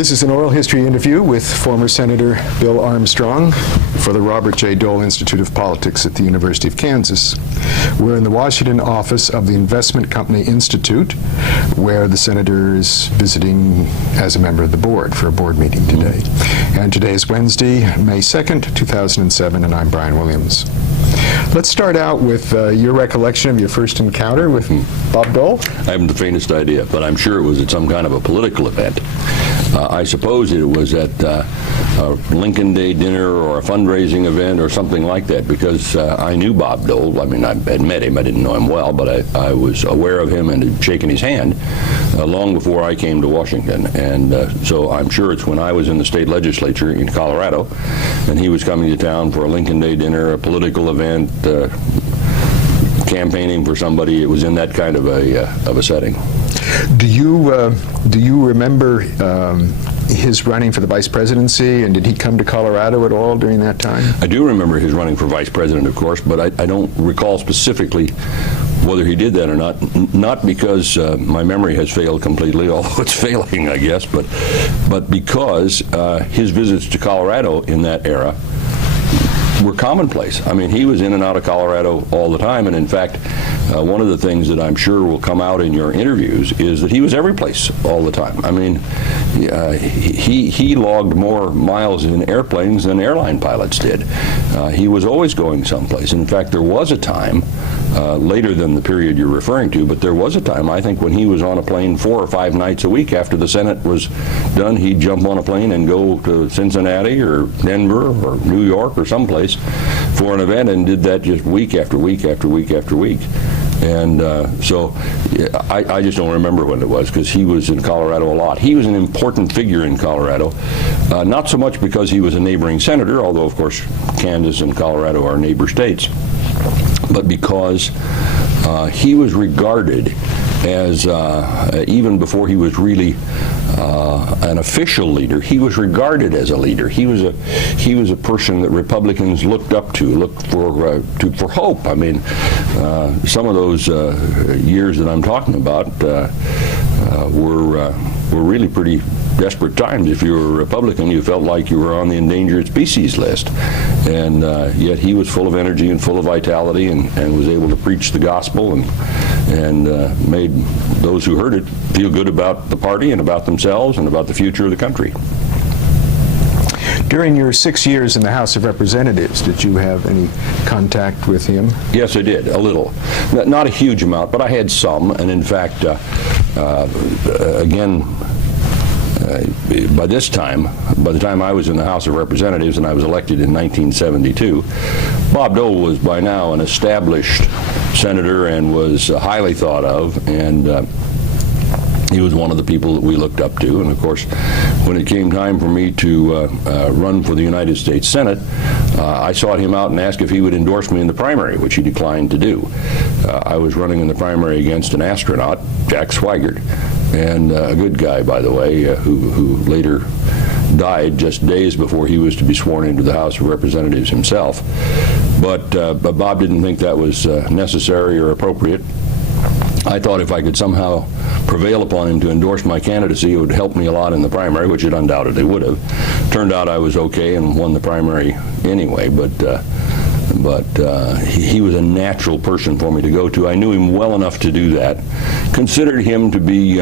This is an oral history interview with former Senator Bill Armstrong for the Robert J. Dole Institute of Politics at the University of Kansas. We're in the Washington office of the Investment Company Institute, where the senator is visiting as a member of the board for a board meeting today. And today is Wednesday, May 2nd, 2007, and I'm Brien Williems. Let's start out with your recollection of your first encounter with Bob Dole. I haven't the faintest idea, but I'm sure it was at some kind of a political event. I suppose it was at a Lincoln Day dinner or a fundraising event or something like that, because I knew Bob Dole. I mean, I had met him. I didn't know him well, but I was aware of him and had shaken his hand long before I came to Washington. And so I'm sure it's when I was in the state legislature in Colorado, and he was coming to town for a Lincoln Day dinner, a political event, campaigning for somebody. It was in that kind of a setting. Do you remember his running for the vice presidency, and did he come to Colorado at all during that time? I do remember his running for vice president, of course, but I don't recall specifically whether he did that or not. Not because my memory has failed completely, although it's failing, I guess, but because his visits to Colorado in that era were commonplace. I mean, he was in and out of Colorado all the time, and in fact, one of the things that I'm sure will come out in your interviews is that he was every place all the time. I mean, he logged more miles in airplanes than airline pilots did. He was always going someplace. In fact, there was a time, later than the period you're referring to, but there was a time, I think, when he was on a plane 4 or 5 nights a week. After the Senate was done, he'd jump on a plane and go to Cincinnati or Denver or New York or someplace for an event, and did that just week after week after week after week. And so I just don't remember when it was, because he was in Colorado a lot. He was an important figure in Colorado, not so much because he was a neighboring senator, although of course Kansas and Colorado are neighbor states, but because he was regarded as, even before he was really an official leader, he was regarded as a leader. He was a person that Republicans looked up to, looked for hope. I mean, some of those years that I'm talking about were really pretty desperate times. If you were a Republican, you felt like you were on the endangered species list, and yet he was full of energy and full of vitality, and was able to preach the gospel and made those who heard it feel good about the party and about themselves and about the future of the country. During your 6 years in the House of Representatives, did you have any contact with him? Yes, I did, a little. Not a huge amount, but I had some, and in fact, again, by the time I was in the House of Representatives and I was elected in 1972, Bob Dole was by now an established senator and was highly thought of, and he was one of the people that we looked up to. And of course, when it came time for me to run for the United States Senate, I sought him out and asked if he would endorse me in the primary, which he declined to do. I was running in the primary against an astronaut, Jack Swigert, and a good guy, by the way, who later died just days before he was to be sworn into the House of Representatives himself. But Bob didn't think that was necessary or appropriate. I thought if I could somehow prevail upon him to endorse my candidacy, it would help me a lot in the primary, which it undoubtedly would have. Turned out I was okay and won the primary anyway, but he was a natural person for me to go to. I knew him well enough to do that. Considered him to be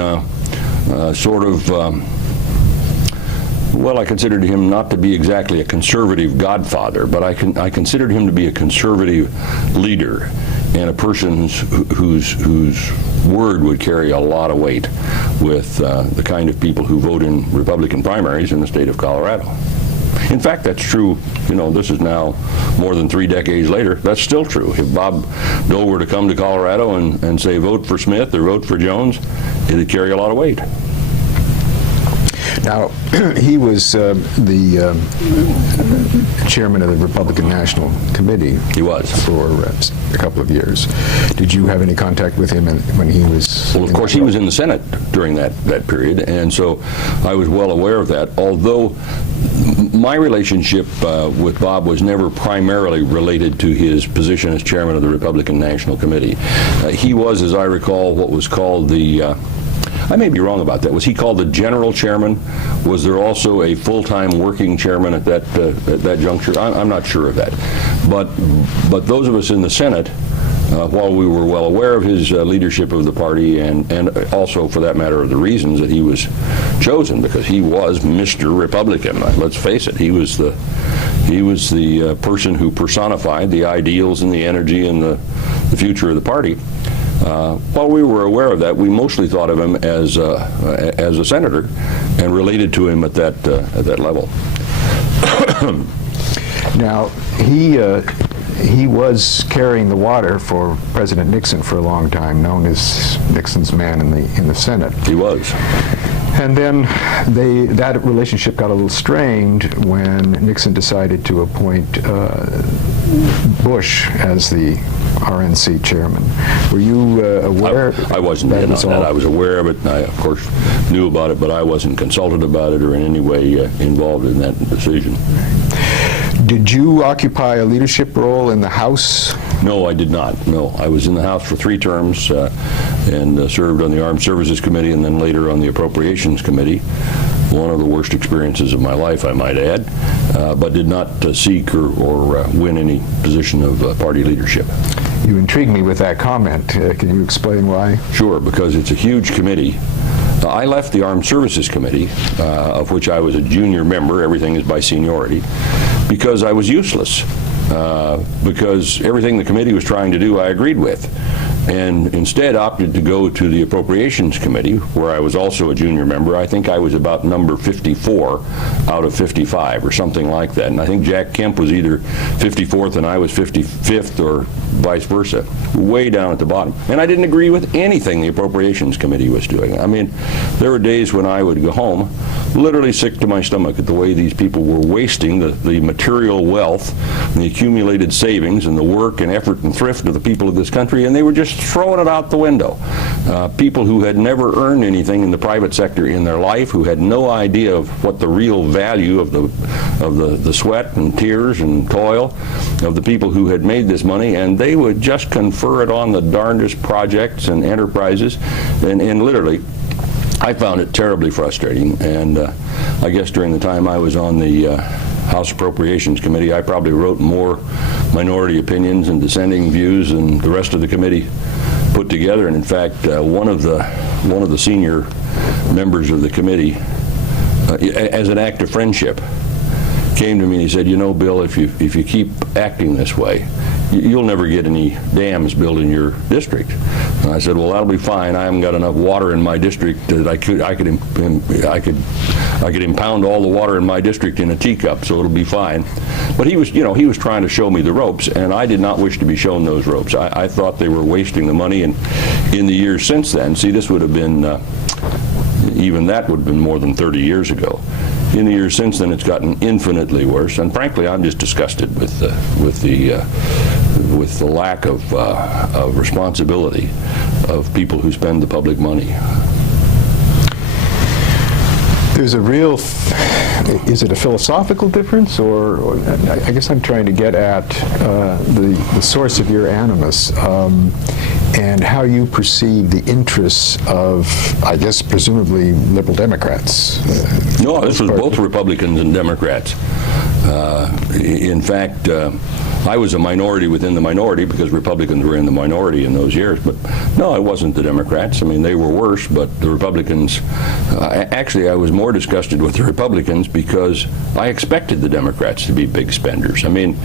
well, I considered him not to be exactly a conservative godfather, but I considered him to be a conservative leader and a person whose word would carry a lot of weight with the kind of people who vote in Republican primaries in the state of Colorado. In fact, that's true. You know, this is now more than 3 decades later. That's still true. If Bob Dole were to come to Colorado and say, vote for Smith or vote for Jones, it would carry a lot of weight. Now, he was the chairman of the Republican National Committee. He was. For a couple of years. Did you have any contact with him when he was? Well, of course, he was in the Senate during that period, and so I was well aware of that, although my relationship with Bob was never primarily related to his position as chairman of the Republican National Committee. He was, as I recall, what was called the I may be wrong about that. Was he called the general chairman? Was there also a full-time working chairman at that juncture? I'm not sure of that. But those of us in the Senate, while we were well aware of his leadership of the party and also, for that matter, of the reasons that he was chosen, because he was Mr. Republican. Let's face it, he was the person who personified the ideals and the energy and the future of the party. While we were aware of that, we mostly thought of him as a senator and related to him at that level. Now, he was carrying the water for President Nixon for a long time, known as Nixon's man in the Senate. He was. And then that relationship got a little strained when Nixon decided to appoint Bush as the RNC chairman. Were you aware? I wasn't in on that. I was aware of it, and I, of course, knew about it, but I wasn't consulted about it or in any way involved in that decision. Did you occupy a leadership role in the House? No, I did not. No, I was in the House for 3 terms and served on the Armed Services Committee and then later on the Appropriations Committee. One of the worst experiences of my life, I might add, but did not seek or win any position of party leadership. You intrigued me with that comment. Can you explain why? Sure, because it's a huge committee. I left the Armed Services Committee, of which I was a junior member, everything is by seniority, because I was useless, because everything the committee was trying to do I agreed with, and instead opted to go to the Appropriations Committee, where I was also a junior member. I think I was about number 54 out of 55 or something like that, and I think Jack Kemp was either 54th and I was 55th or vice versa, way down at the bottom. And I didn't agree with anything the Appropriations Committee was doing. I mean, there were days when I would go home literally sick to my stomach at the way these people were wasting the material wealth and the accumulated savings and the work and effort and thrift of the people of this country, and they were just throwing it out the window. People who had never earned anything in the private sector in their life, who had no idea of what the real value of the sweat and tears and toil of the people who had made this money, and they would just confer it on the darndest projects and enterprises, and literally I found it terribly frustrating. And I guess during the time I was on the House Appropriations Committee, I probably wrote more minority opinions and dissenting views than the rest of the committee put together. And in fact, one of the senior members of the committee, as an act of friendship, came to me and he said, "You know, Bill, if you keep acting this way, you'll never get any dams built in your district." And I said, "Well, that'll be fine. I haven't got enough water in my district that I could impound all the water in my district in a teacup, so it'll be fine." But he was trying to show me the ropes, and I did not wish to be shown those ropes. I thought they were wasting the money, and in the years since then, see, this would have been even that would have been more than 30 years ago. In the years since then, it's gotten infinitely worse, and frankly, I'm just disgusted with the lack of responsibility of people who spend the public money. There's a real, is it a philosophical difference, or I guess I'm trying to get at the source of your animus and how you perceive the interests of, I guess, presumably liberal Democrats. No, this was both Republicans and Democrats. In fact, I was a minority within the minority because Republicans were in the minority in those years. But no, it wasn't the Democrats. I mean, they were worse, but the Republicans, actually, I was more disgusted with the Republicans because I expected the Democrats to be big spenders. I mean,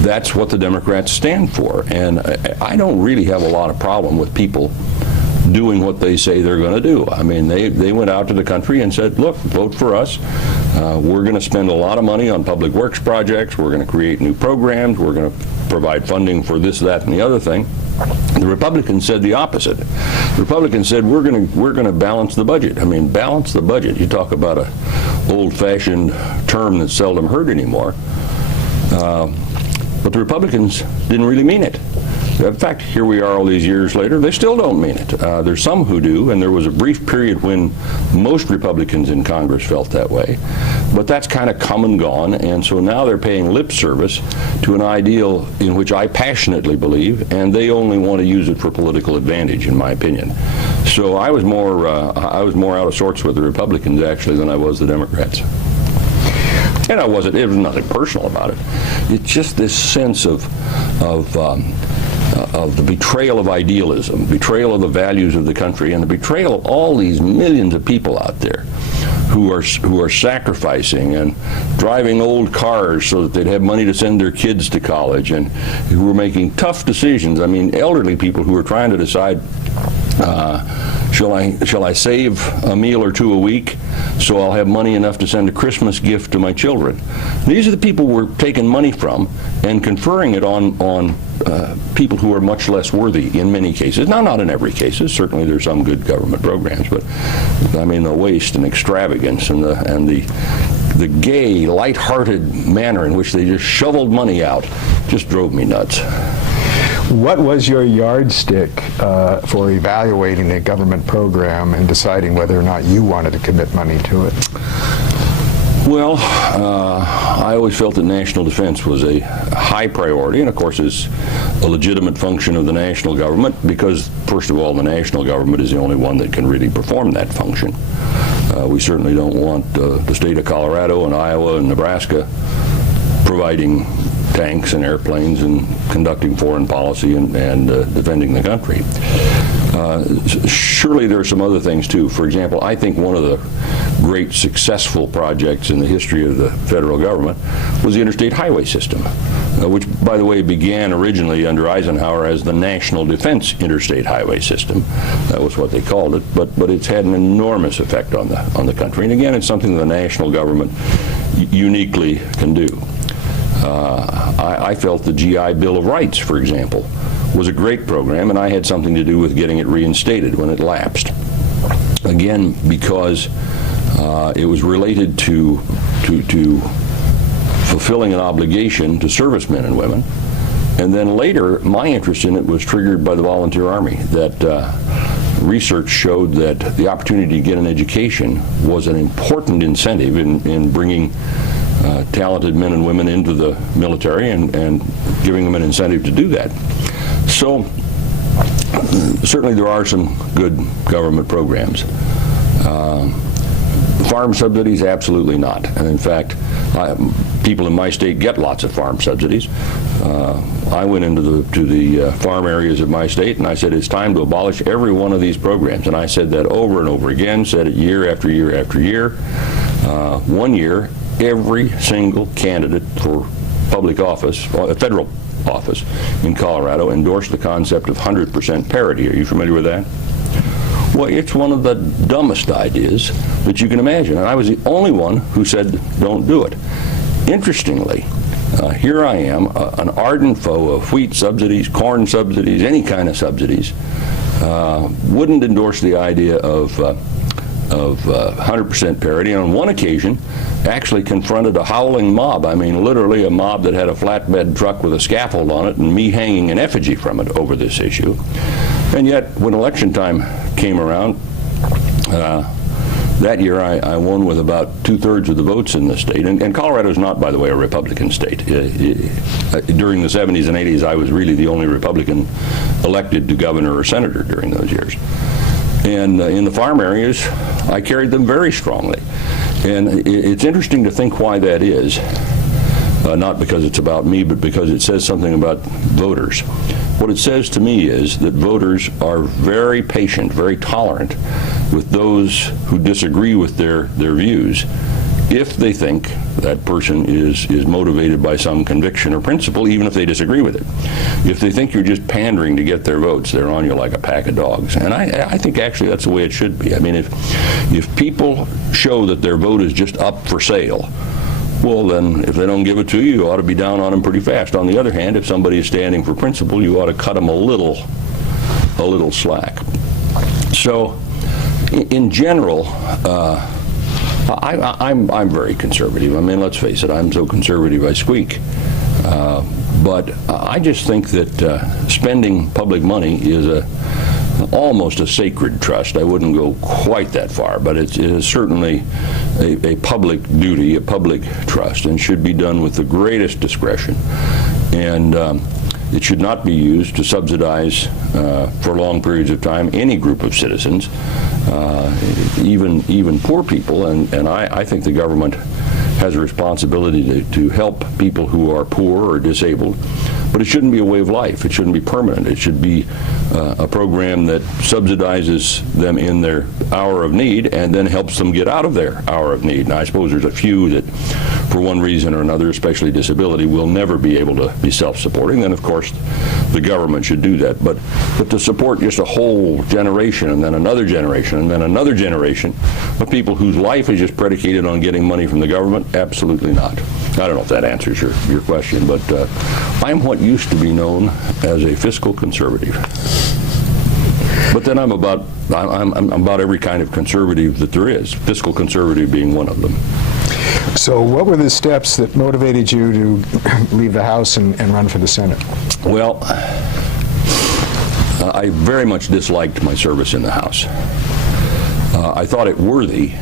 that's what the Democrats stand for. And I don't really have a lot of problem with people doing what they say they're going to do. I mean, they went out to the country and said, look, vote for us. We're going to spend a lot of money on public works projects. We're going to create new programs. We're going to provide funding for this, that, and the other thing. The Republicans said the opposite. The Republicans said we're going to balance the budget. I mean, balance the budget. You talk about a old-fashioned term that's seldom heard anymore. But the Republicans didn't really mean it. In fact, here we are all these years later, they still don't mean it. There's some who do, and there was a brief period when most Republicans in Congress felt that way. But that's kind of come and gone, and so now they're paying lip service to an ideal in which I passionately believe, and they only want to use it for political advantage, in my opinion. So I was more out of sorts with the Republicans actually than I was the Democrats. And it was nothing personal about it. It's just this sense of the betrayal of idealism, betrayal of the values of the country, and the betrayal of all these millions of people out there who are sacrificing and driving old cars so that they'd have money to send their kids to college, and who were making tough decisions. I mean, elderly people who were trying to decide, shall I save a meal or two a week so I'll have money enough to send a Christmas gift to my children? These are the people we're taking money from and conferring it on people who are much less worthy in many cases. Now, not in every case. Certainly there's some good government programs, but I mean the waste and extravagance and the gay, light-hearted manner in which they just shoveled money out just drove me nuts. What was your yardstick for evaluating a government program and deciding whether or not you wanted to commit money to it? Well, I always felt that national defense was a high priority, and of course is a legitimate function of the national government because, first of all, the national government is the only one that can really perform that function. We certainly don't want the state of Colorado and Iowa and Nebraska providing tanks and airplanes and conducting foreign policy and defending the country. Surely there are some other things too. For example, I think one of the great successful projects in the history of the federal government was the interstate highway system, which, by the way, began originally under Eisenhower as the National Defense Interstate Highway System. That was what they called it, but it's had an enormous effect on the country. And again, it's something the national government uniquely can do. I felt the GI Bill of Rights, for example, was a great program, and I had something to do with getting it reinstated when it lapsed. Again, because it was related to fulfilling an obligation to servicemen and women. And then later, my interest in it was triggered by the Volunteer Army, that research showed that the opportunity to get an education was an important incentive in bringing talented men and women into the military and giving them an incentive to do that. So certainly there are some good government programs. Farm subsidies, absolutely not. And in fact, people in my state get lots of farm subsidies. I went into the farm areas of my state and I said it's time to abolish every one of these programs. And I said that over and over again, said it year after year after year. 1 year, every single candidate for public office, federal office in Colorado endorsed the concept of 100% parity. Are you familiar with that? Well, it's one of the dumbest ideas that you can imagine, and I was the only one who said don't do it. Interestingly, here I am, an ardent foe of wheat subsidies, corn subsidies, any kind of subsidies, wouldn't endorse the idea of 100% parity, and on one occasion actually confronted a howling mob. I mean, literally a mob that had a flatbed truck with a scaffold on it and me hanging an effigy from it over this issue. And yet, when election time came around, that year I won with about 2/3 of the votes in the state. And Colorado is not, by the way, a Republican state. During the 70s and 80s, I was really the only Republican elected to governor or senator during those years. And in the farm areas, I carried them very strongly. And it's interesting to think why that is. Not because it's about me, but because it says something about voters. What it says to me is that voters are very patient, very tolerant with those who disagree with their views, if they think that person is motivated by some conviction or principle, even if they disagree with it. If they think you're just pandering to get their votes, they're on you like a pack of dogs. And I think actually that's the way it should be. I mean, if people show that their vote is just up for sale, well, then if they don't give it to you, you ought to be down on them pretty fast. On the other hand, if somebody is standing for principle, you ought to cut them a little slack. So, in general, I'm very conservative. I mean, let's face it, I'm so conservative I squeak. But I just think that spending public money is almost a sacred trust. I wouldn't go quite that far, but it is certainly a public duty, a public trust, and should be done with the greatest discretion. And It should not be used to subsidize for long periods of time any group of citizens, even poor people. And I think the government has a responsibility to help people who are poor or disabled. But it shouldn't be a way of life. It shouldn't be permanent. It should be a program that subsidizes them in their hour of need and then helps them get out of their hour of need. And I suppose there's a few that, for one reason or another, especially disability, will never be able to be self-supporting. Then, of course, the government should do that. But to support just a whole generation and then another generation and then another generation of people whose life is just predicated on getting money from the government, absolutely not. I don't know if that answers your question, but I'm what used to be known as a fiscal conservative. But then I'm about every kind of conservative that there is, fiscal conservative being one of them. So what were the steps that motivated you to leave the House and run for the Senate? Well, I very much disliked my service in the House. I thought it worthy,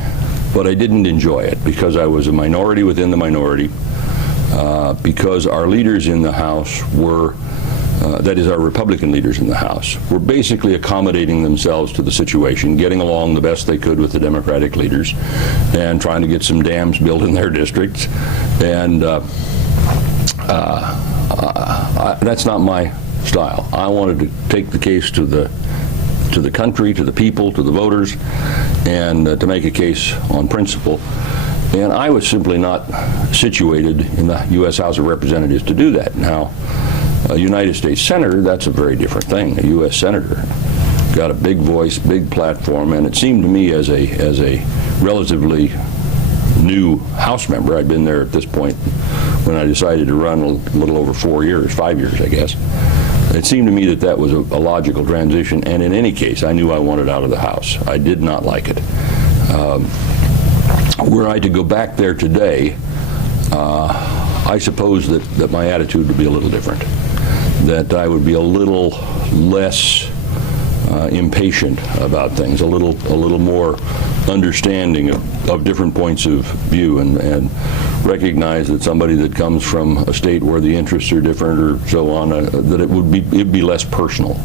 but I didn't enjoy it because I was a minority within the minority, because our leaders in the House were, that is, our Republican leaders in the House, were basically accommodating themselves to the situation, getting along the best they could with the Democratic leaders, and trying to get some dams built in their districts. And that's not my style. I wanted to take the case to the country, to the people, to the voters, and to make a case on principle. And I was simply not situated in the U.S. House of Representatives to do that. Now, a United States Senator, that's a very different thing. A U.S. Senator got a big voice, big platform, and it seemed to me as a relatively new House member, I'd been there at this point when I decided to run a little over 4 years, 5 years, I guess. It seemed to me that was a logical transition, and in any case, I knew I wanted out of the House. I did not like it. Were I to go back there today, I suppose that my attitude would be a little different, that I would be a little less impatient about things, a little more understanding of different points of view, and recognize that somebody that comes from a state where the interests are different or so on, that it'd be less personal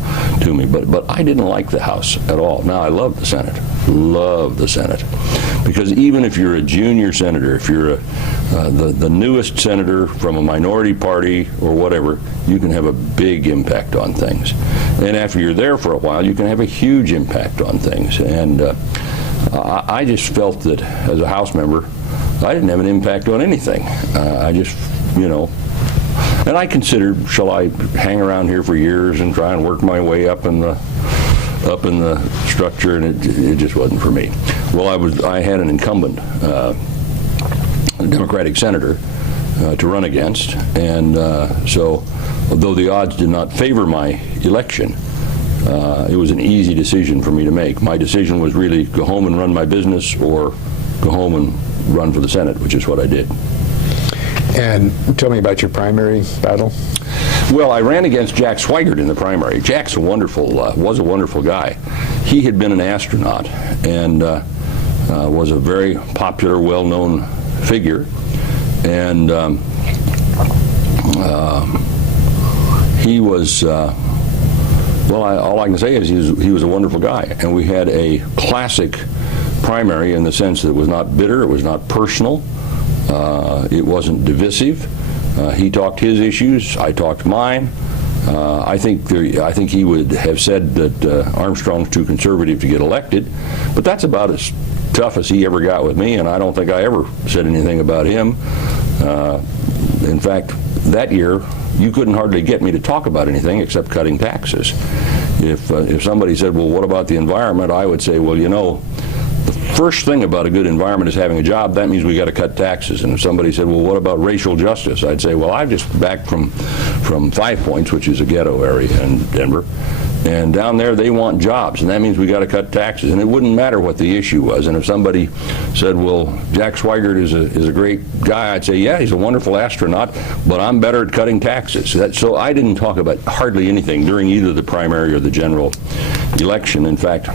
to me. But I didn't like the House at all. Now I love the Senate, because even if you're a junior senator, if you're the newest senator from a minority party or whatever, you can have a big impact on things. And after you're there for a while, you can have a huge impact on things. And I just felt that as a House member, I didn't have an impact on anything. I just, and I considered, shall I hang around here for years and try and work my way up in the structure, and it just wasn't for me. Well, I had an incumbent Democratic senator to run against, and so although the odds did not favor my election, it was an easy decision for me to make. My decision was really go home and run my business, or go home and run for the Senate, which is what I did. And tell me about your primary battle. Well, I ran against Jack Swigert in the primary. Jack's was a wonderful guy. He had been an astronaut and was a very popular, well-known figure. And he was, all I can say is he was a wonderful guy. And we had a classic primary in the sense that it was not bitter, it was not personal, it wasn't divisive. He talked his issues, I talked mine. I think he would have said that Armstrong's too conservative to get elected, but that's about as tough as he ever got with me, and I don't think I ever said anything about him. In fact, that year, you couldn't hardly get me to talk about anything except cutting taxes. If somebody said, well, what about the environment? I would say, well, the first thing about a good environment is having a job. That means we got to cut taxes. And if somebody said, well, what about racial justice? I'd say, well, I'm just back from 5 Points, which is a ghetto area in Denver. And down there, they want jobs, and that means we got to cut taxes. And it wouldn't matter what the issue was. And if somebody said, well, Jack Swigert is a great guy, I'd say, yeah, he's a wonderful astronaut, but I'm better at cutting taxes. So I didn't talk about hardly anything during either the primary or the general election. In fact,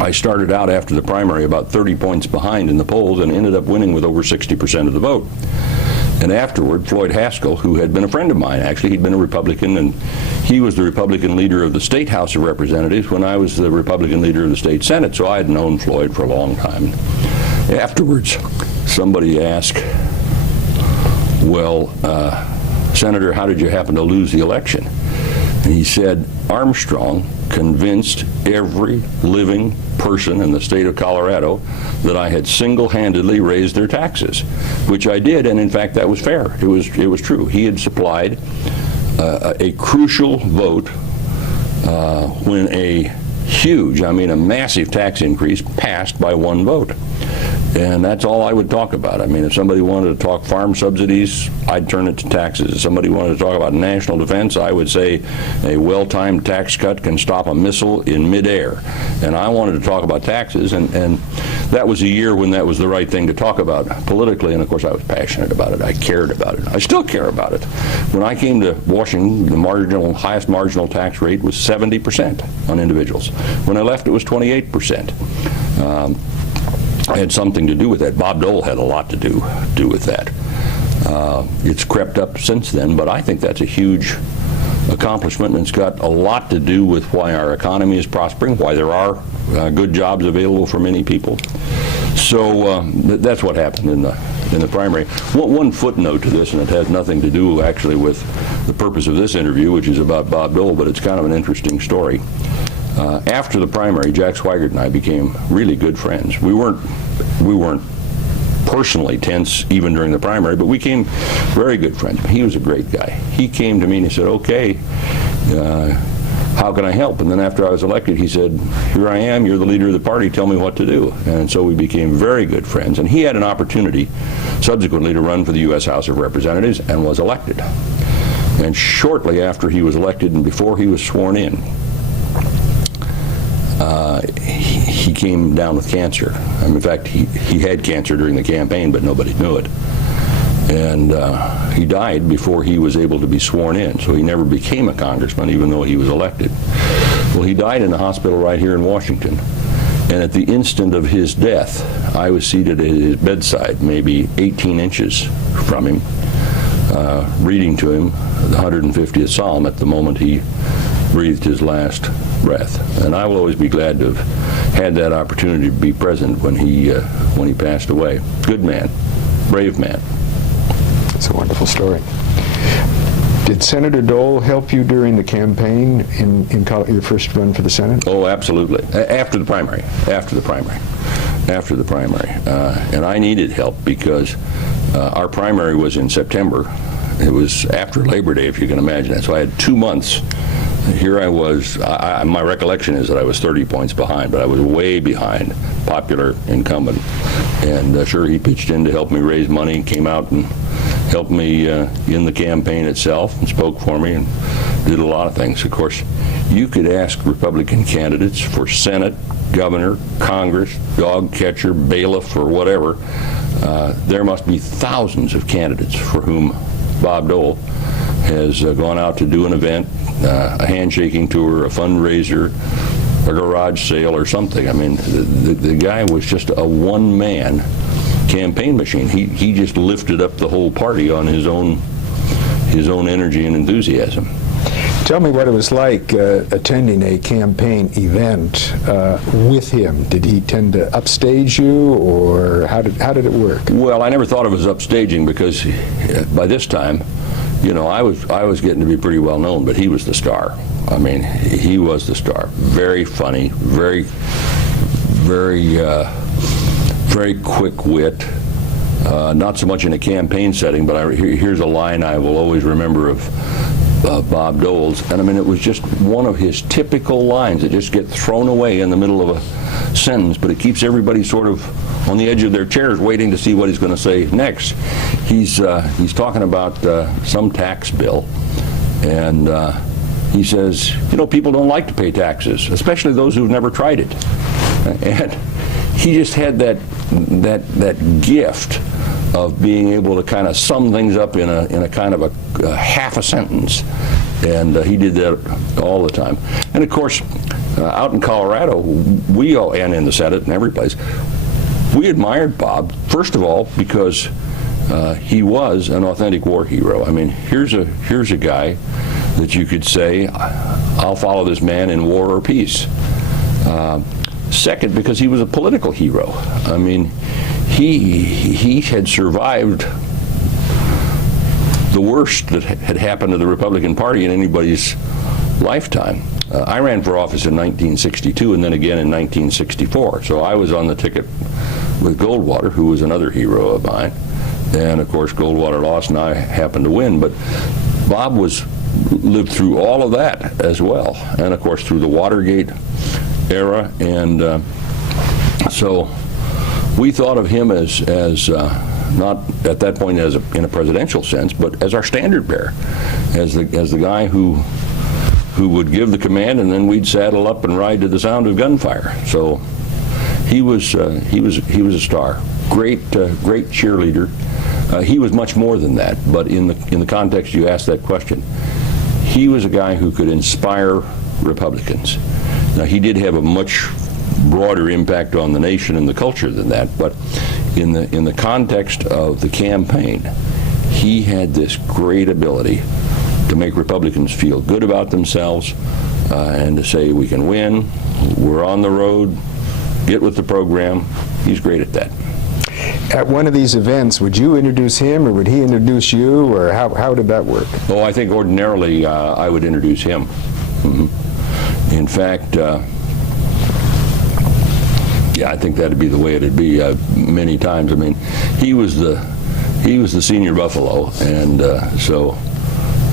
I started out after the primary about 30 points behind in the polls and ended up winning with over 60% of the vote. And afterward, Floyd Haskell, who had been a friend of mine, actually, he'd been a Republican, and he was the Republican leader of the State House of Representatives when I was the Republican leader of the State Senate, so I had known Floyd for a long time. Afterwards, somebody asked, well, Senator, how did you happen to lose the election? And he said, Armstrong convinced every living person in the state of Colorado that I had single-handedly raised their taxes, which I did, and in fact that was fair. It was true. He had supplied a crucial vote when a huge, I mean a massive tax increase passed by one vote. And that's all I would talk about. I mean, if somebody wanted to talk farm subsidies, I'd turn it to taxes. If somebody wanted to talk about national defense, I would say a well-timed tax cut can stop a missile in midair. And I wanted to talk about taxes, and that was a year when that was the right thing to talk about politically, and of course I was passionate about it. I cared about it. I still care about it. When I came to Washington, the highest marginal tax rate was 70% on individuals. When I left, it was 28%. I had something to do with that. Bob Dole had a lot to do with that. It's crept up since then, but I think that's a huge accomplishment, and it's got a lot to do with why our economy is prospering, why there are good jobs available for many people. So that's what happened in the primary. One footnote to this, and it has nothing to do actually with the purpose of this interview, which is about Bob Dole, but it's kind of an interesting story. After the primary, Jack Swigert and I became really good friends. We weren't personally tense even during the primary, but we became very good friends. He was a great guy. He came to me and he said, okay, how can I help? And then after I was elected, he said, here I am, you're the leader of the party, tell me what to do. And so we became very good friends. And he had an opportunity subsequently to run for the U.S. House of Representatives and was elected. And shortly after he was elected and before he was sworn in, he came down with cancer. In fact, he had cancer during the campaign, but nobody knew it. And he died before he was able to be sworn in, so he never became a congressman, even though he was elected. Well, he died in a hospital right here in Washington. And at the instant of his death, I was seated at his bedside, maybe 18 inches from him, reading to him the 150th Psalm at the moment he breathed his last breath. And I will always be glad to have had that opportunity to be present when he passed away. Good man, brave man. It's a wonderful story. Did Senator Dole help you during the campaign in your first run for the Senate? Oh, absolutely. After the primary. And I needed help because our primary was in September. It was after Labor Day, if you can imagine that. So I had 2 months. Here I was, my recollection is that I was 30 points behind, but I was way behind popular incumbent. And sure, he pitched in to help me raise money, came out and helped me in the campaign itself and spoke for me and did a lot of things. Of course, you could ask Republican candidates for Senate, governor, Congress, dog catcher, bailiff, or whatever. There must be thousands of candidates for whom Bob Dole has gone out to do an event, a handshaking tour, a fundraiser, a garage sale, or something. I mean, the guy was just a one-man campaign machine. He just lifted up the whole party on his own energy and enthusiasm. Tell me what it was like attending a campaign event with him. Did he tend to upstage you, or how did it work? Well, I never thought of it as upstaging because by this time, you know, I was getting to be pretty well known, but he was the star. I mean, he was the star. Very funny, very quick wit. Not so much in a campaign setting, but here's a line I will always remember of Bob Dole's, and I mean, it was just one of his typical lines that just get thrown away in the middle of a sentence, but it keeps everybody sort of on the edge of their chairs waiting to see what he's going to say next. He's talking about some tax bill, and he says, you know, people don't like to pay taxes, especially those who've never tried it. And he just had that gift of being able to kind of sum things up in a kind of a half a sentence, and he did that all the time. And of course, out in Colorado, and in the Senate and every place, we admired Bob, first of all, because he was an authentic war hero. I mean, here's a guy that you could say, I'll follow this man in war or peace. Second, because he was a political hero. I mean, he had survived the worst that had happened to the Republican Party in anybody's lifetime. I ran for office in 1962 and then again in 1964. So I was on the ticket with Goldwater, who was another hero of mine. And of course, Goldwater lost and I happened to win. But Bob lived through all of that as well. And of course, through the Watergate era. And so we thought of him as not at that point in a presidential sense, but as our standard bearer, as the guy who would give the command, and then we'd saddle up and ride to the sound of gunfire. So he was a star. Great cheerleader. He was much more than that, but in the context you asked that question, he was a guy who could inspire Republicans. Now, he did have a much broader impact on the nation and the culture than that, but in the context of the campaign, he had this great ability to make Republicans feel good about themselves and to say, we can win, we're on the road, get with the program. He's great at that. At one of these events, would you introduce him, or would he introduce you, or how did that work? Oh, I think ordinarily I would introduce him. Mm-hmm. In fact, yeah, I think that'd be the way it'd be many times. I mean, he was the senior Buffalo, and so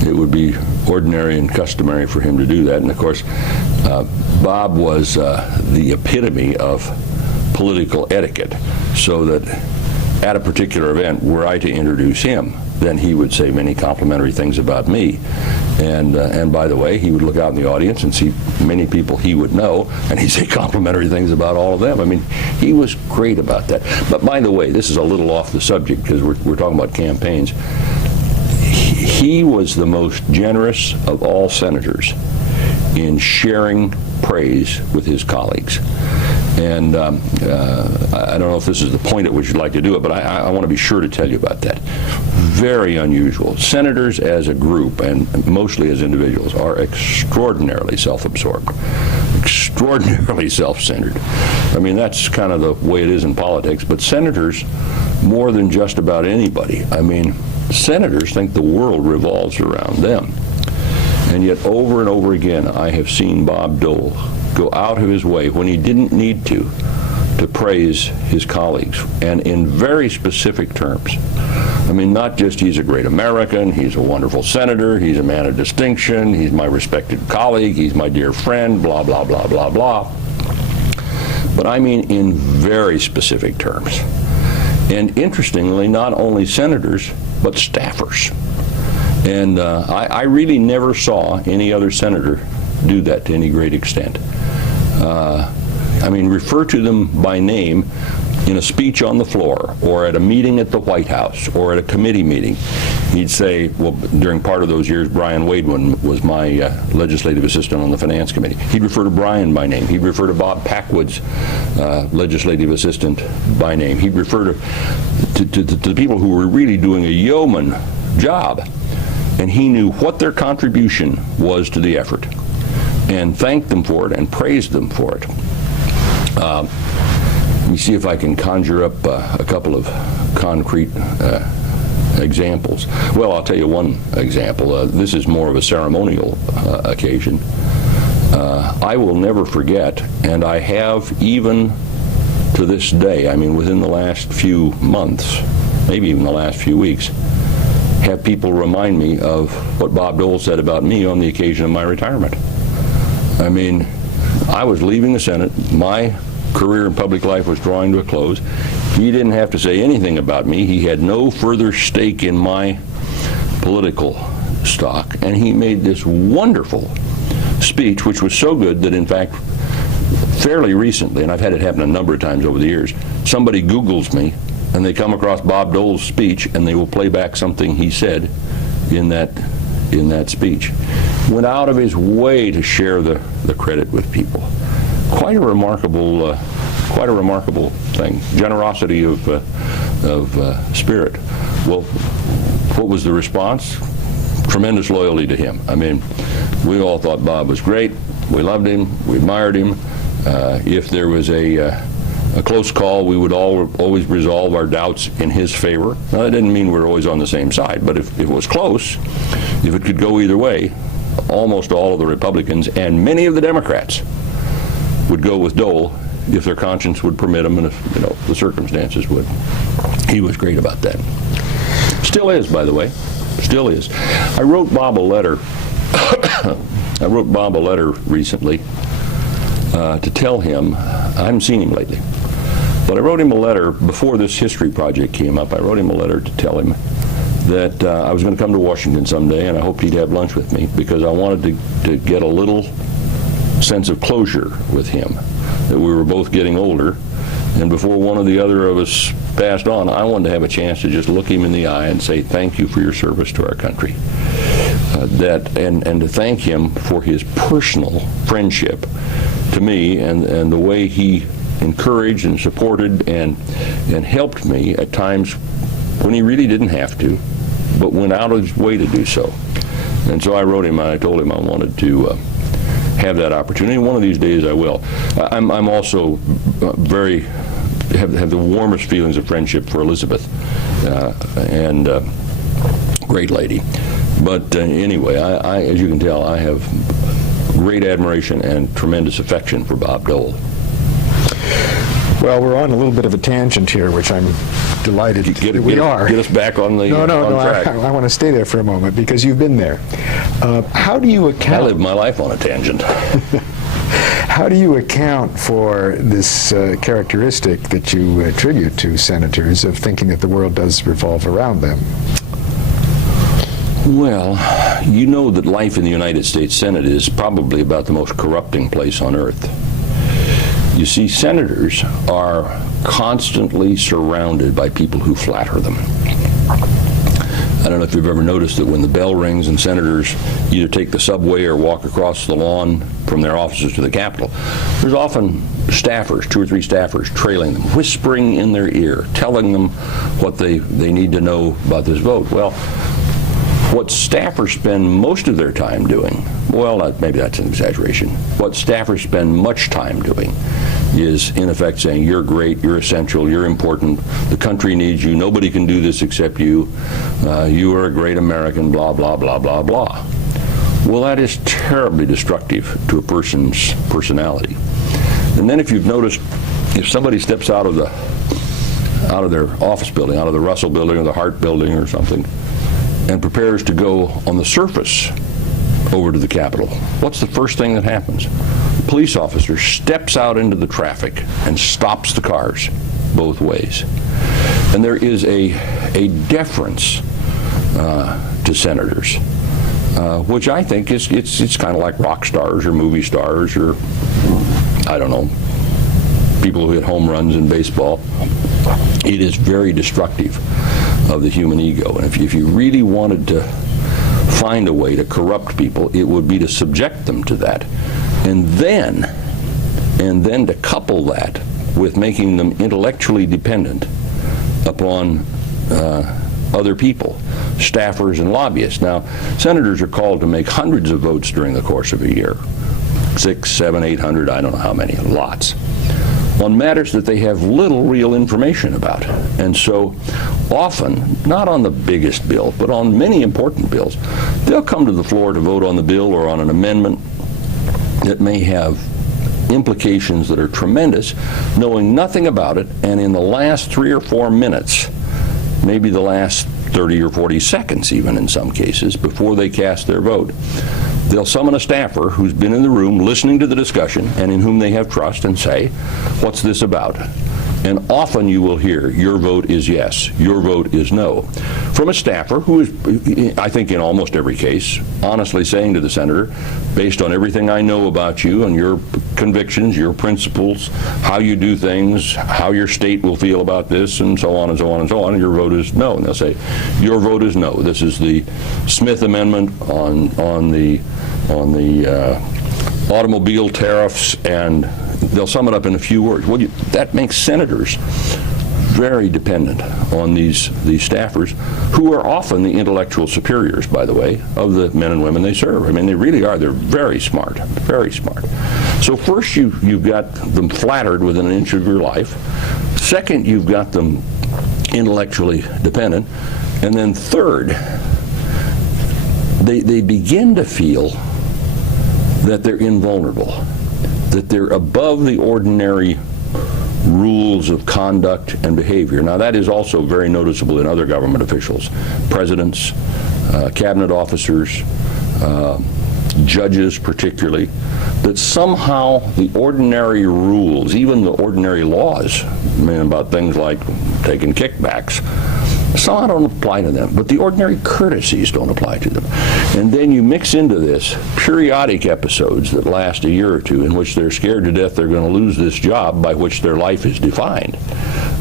it would be ordinary and customary for him to do that. And of course, Bob was the epitome of political etiquette, so that at a particular event, were I to introduce him, then he would say many complimentary things about me. And by the way, he would look out in the audience and see many people he would know, and he'd say complimentary things about all of them. I mean, he was great about that. But by the way, this is a little off the subject because we're talking about campaigns. He was the most generous of all senators in sharing praise with his colleagues. And I don't know if this is the point at which you'd like to do it, but I want to be sure to tell you about that. Very unusual. Senators as a group, and mostly as individuals, are extraordinarily self-absorbed, extraordinarily self-centered. I mean, that's kind of the way it is in politics, but senators, more than just about anybody, I mean, senators think the world revolves around them. And yet, over and over again, I have seen Bob Dole go out of his way when he didn't need to praise his colleagues, and in very specific terms. I mean, not just he's a great American, he's a wonderful senator, he's a man of distinction, he's my respected colleague, he's my dear friend, blah, blah, blah, blah, blah. But I mean in very specific terms. And interestingly, not only senators, but staffers. And I really never saw any other senator do that to any great extent. I mean, refer to them by name in a speech on the floor, or at a meeting at the White House, or at a committee meeting. He'd say, well, during part of those years, Brien was my legislative assistant on the Finance Committee. He'd refer to Brien by name. He'd refer to Bob Packwood's legislative assistant by name. He'd refer to the people who were really doing a yeoman job. And he knew what their contribution was to the effort, and thanked them for it and praised them for it. Let me see if I can conjure up a couple of concrete examples. Well, I'll tell you one example. This is more of a ceremonial occasion. I will never forget, and I have even to this day, I mean within the last few months, maybe even the last few weeks, have people remind me of what Bob Dole said about me on the occasion of my retirement. I mean, I was leaving the Senate. My career in public life was drawing to a close. He didn't have to say anything about me. He had no further stake in my political stock. And he made this wonderful speech, which was so good that, in fact, fairly recently, and I've had it happen a number of times over the years, somebody Googles me, and they come across Bob Dole's speech, and they will play back something he said in that speech. Went out of his way to share the credit with people. Quite a remarkable thing. Generosity of spirit. Well, what was the response? Tremendous loyalty to him. I mean, we all thought Bob was great. We loved him. We admired him. If there was a close call, we would always resolve our doubts in his favor. Now, that didn't mean we were always on the same side, but if it was close, if it could go either way, almost all of the Republicans and many of the Democrats would go with Dole if their conscience would permit them and if the circumstances would. He was great about that. Still is, by the way. Still is. I wrote Bob a letter. I wrote Bob a letter recently to tell him, I haven't seen him lately, but I wrote him a letter before this history project came up. I wrote him a letter to tell him that I was going to come to Washington someday, and I hoped he'd have lunch with me because I wanted to get a little sense of closure with him, that we were both getting older, and before one or the other of us passed on, I wanted to have a chance to just look him in the eye and say thank you for your service to our country. And to thank him for his personal friendship to me and the way he encouraged and supported and helped me at times when he really didn't have to, but went out of his way to do so. And so I wrote him and I told him I wanted to have that opportunity. One of these days I will. I'm also have the warmest feelings of friendship for Elizabeth, and great lady. But anyway, I, as you can tell, I have great admiration and tremendous affection for Bob Dole. Well, we're on a little bit of a tangent here, which I'm delighted we are. Get us back on the No, track. I want to stay there for a moment because you've been there. How do you account? I live my life on a tangent. How do you account for this characteristic that you attribute to senators of thinking that the world does revolve around them? Well, you know that life in the United States Senate is probably about the most corrupting place on earth. You see, senators are constantly surrounded by people who flatter them. I don't know if you've ever noticed that when the bell rings and senators either take the subway or walk across the lawn from their offices to the Capitol, there's often staffers, 2 or 3 staffers, trailing them, whispering in their ear, telling them what they need to know about this vote. Well, what staffers spend most of their time doing, well, maybe that's an exaggeration, what staffers spend much time doing is, in effect, saying, you're great, you're essential, you're important, the country needs you, nobody can do this except you, you are a great American, blah, blah, blah, blah, blah. Well, that is terribly destructive to a person's personality. And then if you've noticed, if somebody steps out of their office building, out of the Russell building or the Hart building or something, and prepares to go on the surface over to the Capitol, what's the first thing that happens? The police officer steps out into the traffic and stops the cars both ways. And there is a deference to senators, which I think it's kind of like rock stars or movie stars or, I don't know, people who hit home runs in baseball. It is very destructive of the human ego. And if you really wanted to find a way to corrupt people, it would be to subject them to that. And then to couple that with making them intellectually dependent upon other people, staffers and lobbyists. Now, senators are called to make hundreds of votes during the course of a year. 600, 700, 800, I don't know how many, lots, on matters that they have little real information about. And so often, not on the biggest bill, but on many important bills, they'll come to the floor to vote on the bill or on an amendment that may have implications that are tremendous, knowing nothing about it, and in the last 3 or 4 minutes, maybe the last 30 or 40 seconds even in some cases, before they cast their vote, they'll summon a staffer who's been in the room listening to the discussion and in whom they have trust and say, what's this about? And often you will hear, your vote is yes, your vote is no, from a staffer who is, I think in almost every case, honestly saying to the senator, based on everything I know about you and your convictions, your principles, how you do things, how your state will feel about this, and so on and so on and so on, your vote is no. And they'll say, your vote is no. This is the Smith Amendment on the automobile tariffs, and they'll sum it up in a few words. Well, that makes senators very dependent on these staffers, who are often the intellectual superiors, by the way, of the men and women they serve. I mean, they really are. They're very smart, very smart. So first, you've got them flattered within an inch of your life. Second, you've got them intellectually dependent. And then third, they begin to feel that they're invulnerable, that they're above the ordinary rules of conduct and behavior. Now, that is also very noticeable in other government officials, presidents, cabinet officers, judges particularly, that somehow the ordinary rules, even the ordinary laws, about things like taking kickbacks, somehow don't apply to them, but the ordinary courtesies don't apply to them. And then you mix into this periodic episodes that last a year or two in which they're scared to death they're going to lose this job by which their life is defined.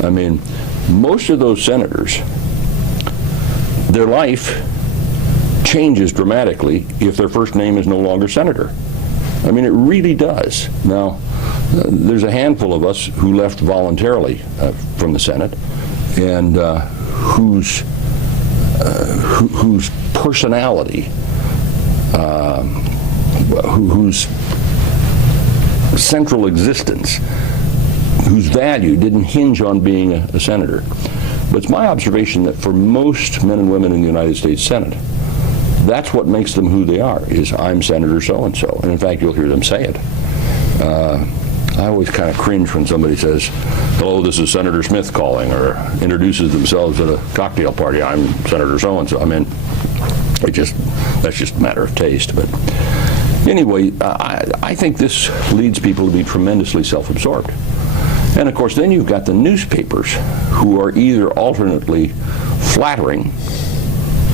I mean, most of those senators, their life changes dramatically if their first name is no longer senator. I mean, it really does. Now, there's a handful of us who left voluntarily from the Senate, and whose personality, whose central existence, whose value didn't hinge on being a senator. But it's my observation that for most men and women in the United States Senate, that's what makes them who they are, is I'm Senator so-and-so. And in fact, you'll hear them say it. I always kind of cringe when somebody says, hello, this is Senator Smith calling, or introduces themselves at a cocktail party, I'm Senator so-and-so. I mean, that's just a matter of taste. But anyway, I think this leads people to be tremendously self-absorbed. And of course, then you've got the newspapers who are either alternately flattering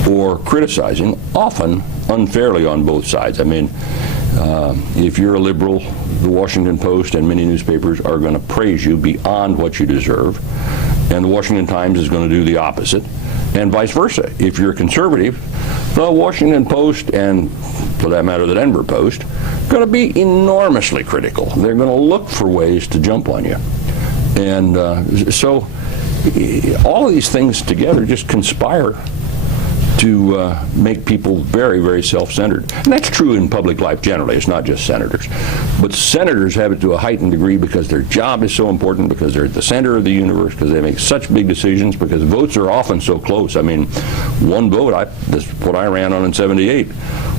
or criticizing, often unfairly on both sides. I mean, if you're a liberal, the Washington Post and many newspapers are going to praise you beyond what you deserve, and the Washington Times is going to do the opposite, and vice versa. If you're a conservative, the Washington Post and, for that matter, the Denver Post, are going to be enormously critical. They're going to look for ways to jump on you. And so all of these things together just conspire to make people very, very self-centered. And that's true in public life generally. It's not just senators. But senators have it to a heightened degree because their job is so important, because they're at the center of the universe, because they make such big decisions, because votes are often so close. I mean, one vote, that's what I ran on in '78.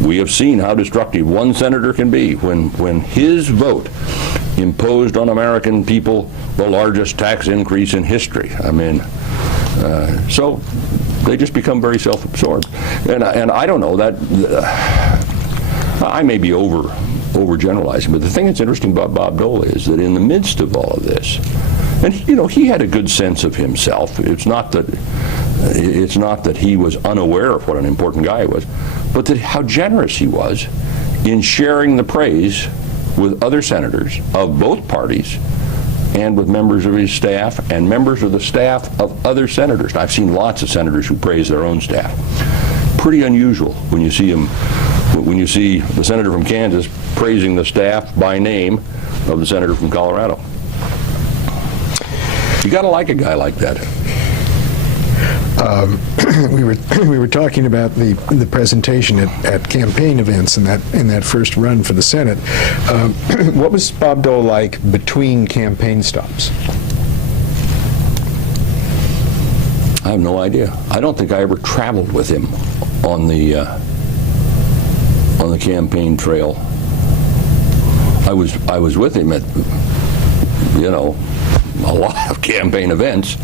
We have seen how destructive one senator can be when his vote imposed on American people the largest tax increase in history. I mean, so they just become very self-absorbed. And I don't know, that I may be overgeneralizing, but the thing that's interesting about Bob Dole is that in the midst of all of this, and he had a good sense of himself. It's not that he was unaware of what an important guy he was, but that how generous he was in sharing the praise with other senators of both parties and with members of his staff and members of the staff of other senators. And I've seen lots of senators who praise their own staff. Pretty unusual when you see the senator from Kansas praising the staff by name of the senator from Colorado. You got to like a guy like that. We were talking about the presentation at campaign events in that first run for the Senate. What was Bob Dole like between campaign stops? I have no idea. I don't think I ever traveled with him on the campaign trail. I was with him at a lot of campaign events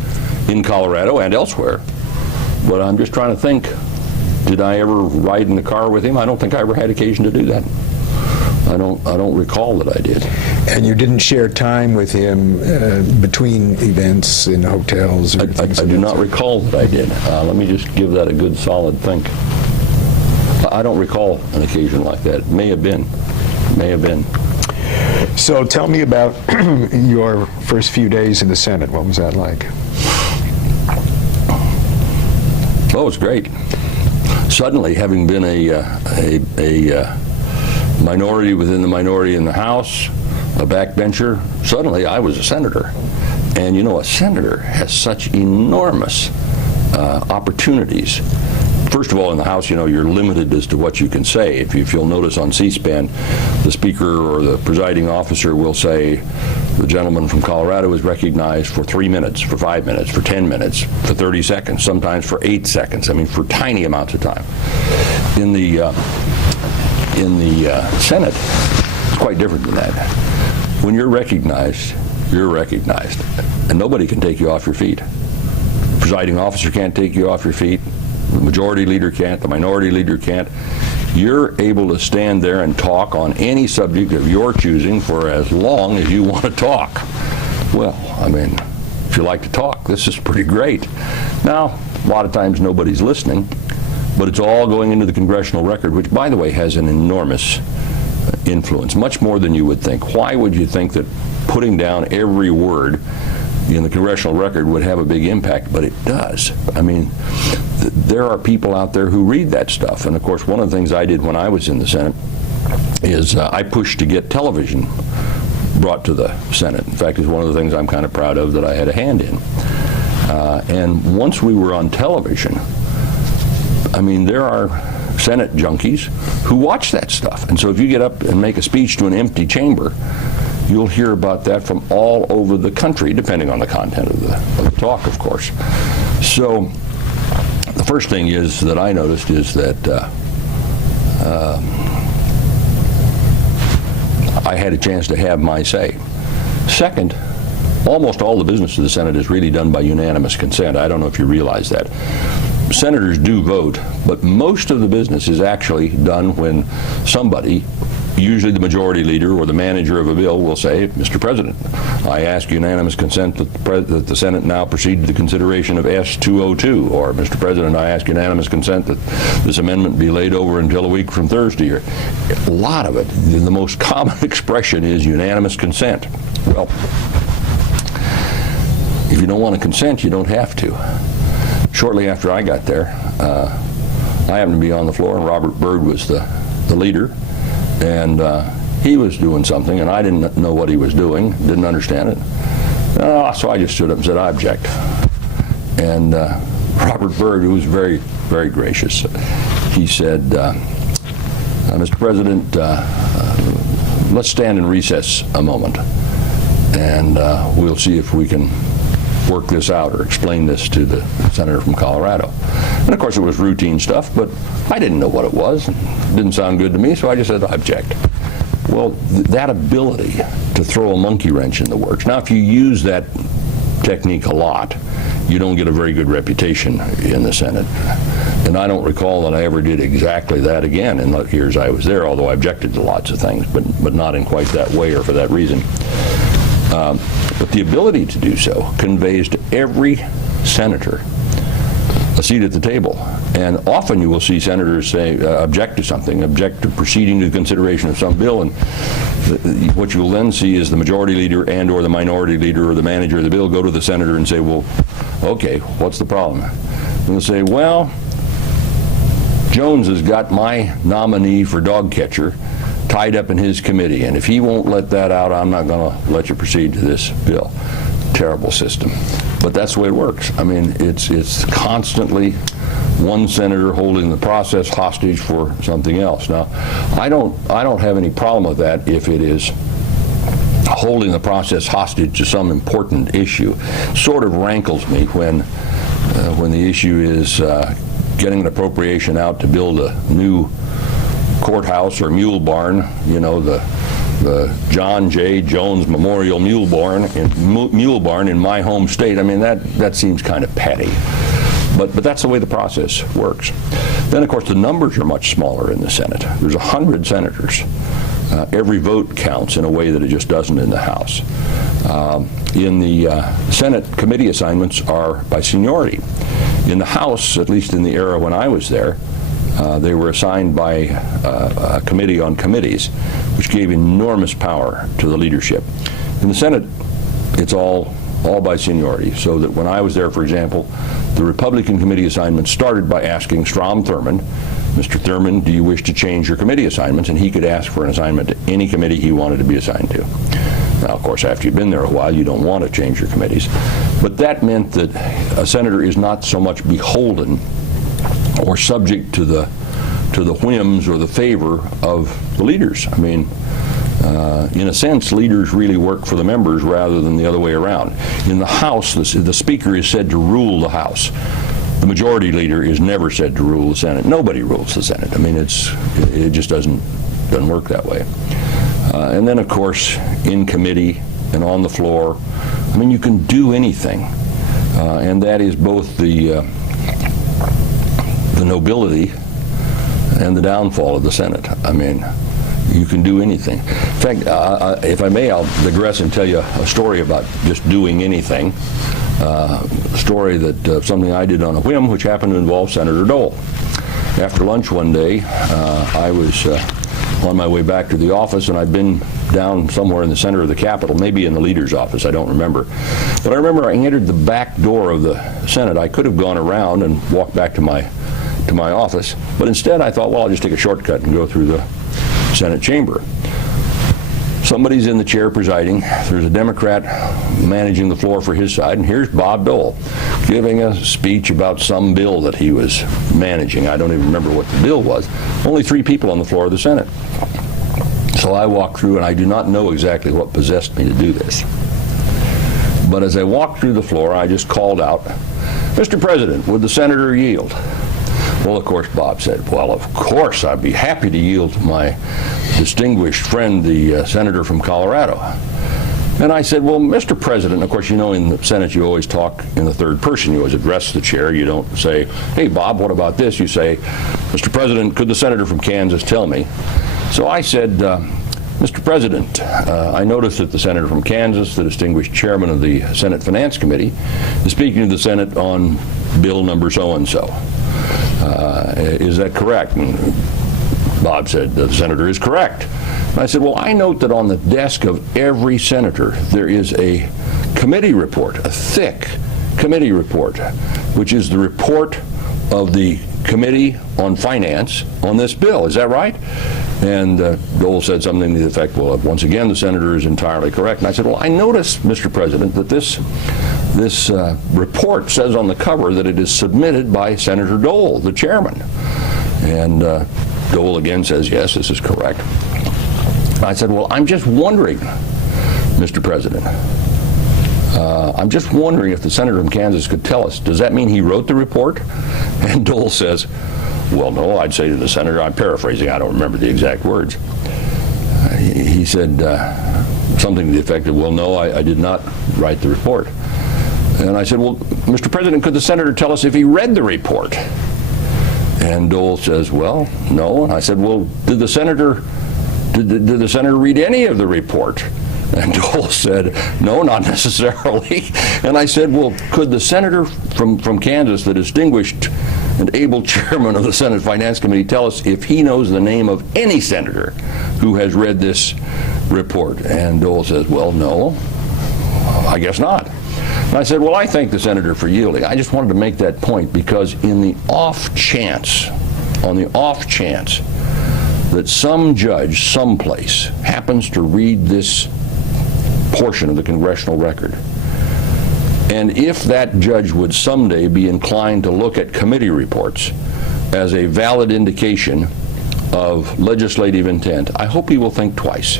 in Colorado and elsewhere. But I'm just trying to think, did I ever ride in the car with him? I don't think I ever had occasion to do that. I don't recall that I did. And you didn't share time with him between events in hotels? I do not recall that I did. Let me just give that a good solid think. I don't recall an occasion like that. May have been. So tell me about your first few days in the Senate. What was that like? Oh, it was great. Suddenly, having been a minority within the minority in the House, a backbencher, suddenly I was a senator. And you know, a senator has such enormous opportunities. First of all, in the House, you know, you're limited as to what you can say. If you'll notice on C-SPAN, the Speaker or the presiding officer will say, the gentleman from Colorado is recognized for 3 minutes, for 5 minutes, for 10 minutes, for 30 seconds, sometimes for 8 seconds. I mean, for tiny amounts of time. In the Senate, it's quite different than that. When you're recognized, and nobody can take you off your feet. The presiding officer can't take you off your feet. The majority leader can't, the minority leader can't. You're able to stand there and talk on any subject of your choosing for as long as you want to talk. Well, I mean, if you like to talk, this is pretty great. Now, a lot of times nobody's listening, but it's all going into the congressional record, which, by the way, has an enormous influence, much more than you would think. Why would you think that putting down every word in the congressional record would have a big impact? But it does. I mean, there are people out there who read that stuff. And of course, one of the things I did when I was in the Senate is I pushed to get television brought to the Senate. In fact, it's one of the things I'm kind of proud of that I had a hand in. And once we were on television, I mean, there are Senate junkies who watch that stuff. And so if you get up and make a speech to an empty chamber, you'll hear about that from all over the country, depending on the content of the talk, of course. So the first thing is that I noticed is that I had a chance to have my say. Second, almost all the business of the Senate is really done by unanimous consent. I don't know if you realize that. Senators do vote, but most of the business is actually done when somebody, usually the majority leader or the manager of a bill, will say, Mr. President, I ask unanimous consent that the Senate now proceed to the consideration of S-202, or Mr. President, I ask unanimous consent that this amendment be laid over until a week from Thursday. Or a lot of it, the most common expression is unanimous consent. Well, if you don't want to consent, you don't have to. Shortly after I got there, I happened to be on the floor, and Robert Byrd was the leader. And he was doing something, and I didn't know what he was doing, didn't understand it. So I just stood up and said, I object. And Robert Byrd, who was very, very gracious, he said, Mr. President, let's stand in recess a moment, and we'll see if we can work this out or explain this to the senator from Colorado. And of course it was routine stuff, but I didn't know what it was. It didn't sound good to me, so I just said, I object. Well, that ability to throw a monkey wrench in the works. Now, if you use that technique a lot, you don't get a very good reputation in the Senate. And I don't recall that I ever did exactly that again in the years I was there, although I objected to lots of things, but not in quite that way or for that reason. But the ability to do so conveys to every senator a seat at the table. And often you will see senators say, object to something, object to proceeding to the consideration of some bill, and what you will then see is the majority leader and or the minority leader or the manager of the bill go to the senator and say, well, okay, what's the problem? And they'll say, well, Jones has got my nominee for dog catcher tied up in his committee, and if he won't let that out, I'm not going to let you proceed to this bill. Terrible system. But that's the way it works. I mean, it's constantly one senator holding the process hostage for something else. Now, I don't have any problem with that if it is holding the process hostage to some important issue. Sort of rankles me when the issue is getting an appropriation out to build a new courthouse or mule barn, you know, the John J. Jones Memorial Mule Barn in my home state. I mean, that seems kind of petty. But that's the way the process works. Then, of course, the numbers are much smaller in the Senate. There's 100 senators. Every vote counts in a way that it just doesn't in the House. In the Senate, committee assignments are by seniority. In the House, at least in the era when I was there, they were assigned by a committee on committees, which gave enormous power to the leadership. In the Senate, it's all by seniority, so that when I was there, for example, the Republican committee assignment started by asking Strom Thurmond, Mr. Thurmond, do you wish to change your committee assignments? And he could ask for an assignment to any committee he wanted to be assigned to. Now, of course, after you've been there a while, you don't want to change your committees. But that meant that a senator is not so much beholden or subject to the whims or the favor of the leaders. I mean, in a sense, leaders really work for the members rather than the other way around. In the House, the Speaker is said to rule the House. The Majority Leader is never said to rule the Senate. Nobody rules the Senate. I mean, it just doesn't work that way. And then, of course, in committee and on the floor, I mean, you can do anything. And that is both the nobility and the downfall of the Senate. I mean, you can do anything. In fact, if I may, I'll digress and tell you a story about just doing anything. A story that something I did on a whim, which happened to involve Senator Dole. After lunch one day, I was on my way back to the office, and I'd been down somewhere in the center of the Capitol, maybe in the leader's office, I don't remember. But I remember I entered the back door of the Senate. I could have gone around and walked back to my office, but instead I thought, well, I'll just take a shortcut and go through the Senate chamber. Somebody's in the chair presiding. There's a Democrat managing the floor for his side, and here's Bob Dole giving a speech about some bill that he was managing. I don't even remember what the bill was. Only 3 people on the floor of the Senate. So I walked through, and I do not know exactly what possessed me to do this. But as I walked through the floor, I just called out, "Mr. President, would the senator yield?" Well, of course, Bob said, "Well, of course, I'd be happy to yield to my distinguished friend, the senator from Colorado." And I said, "Well, Mr. President," of course, you know, in the Senate, you always talk in the third person. You always address the chair. You don't say, "Hey, Bob, what about this?" You say, "Mr. President, could the senator from Kansas tell me?" So I said, "Mr. President, I noticed that the senator from Kansas, the distinguished chairman of the Senate Finance Committee, is speaking to the Senate on bill number so-and-so. Is that correct?" And Bob said, "The senator is correct." And I said, "Well, I note that on the desk of every senator there is a committee report, a thick committee report, which is the report of the Committee on Finance on this bill. Is that right?" And Dole said something to the effect, "Well, once again, the senator is entirely correct." And I said, "Well, I noticed, Mr. President, that this report says on the cover that it is submitted by Senator Dole, the chairman." And Dole again says, "Yes, this is correct." I said, "Well, I'm just wondering, Mr. President, I'm just wondering if the senator from Kansas could tell us, does that mean he wrote the report?" And Dole says, "Well, no, I'd say to the senator," I'm paraphrasing, I don't remember the exact words. He said something to the effect of, "Well, no, I did not write the report." And I said, "Well, Mr. President, could the senator tell us if he read the report?" And Dole says, "Well, no." And I said, "Well, did the senator read any of the report?" And Dole said, "No, not necessarily." And I said, "Well, could the senator from Kansas, the distinguished and able chairman of the Senate Finance Committee, tell us if he knows the name of any senator who has read this report?" And Dole says, "Well, no, I guess not." And I said, "Well, I thank the senator for yielding. I just wanted to make that point because on the off chance that some judge someplace happens to read this portion of the congressional record, and if that judge would someday be inclined to look at committee reports as a valid indication of legislative intent, I hope he will think twice.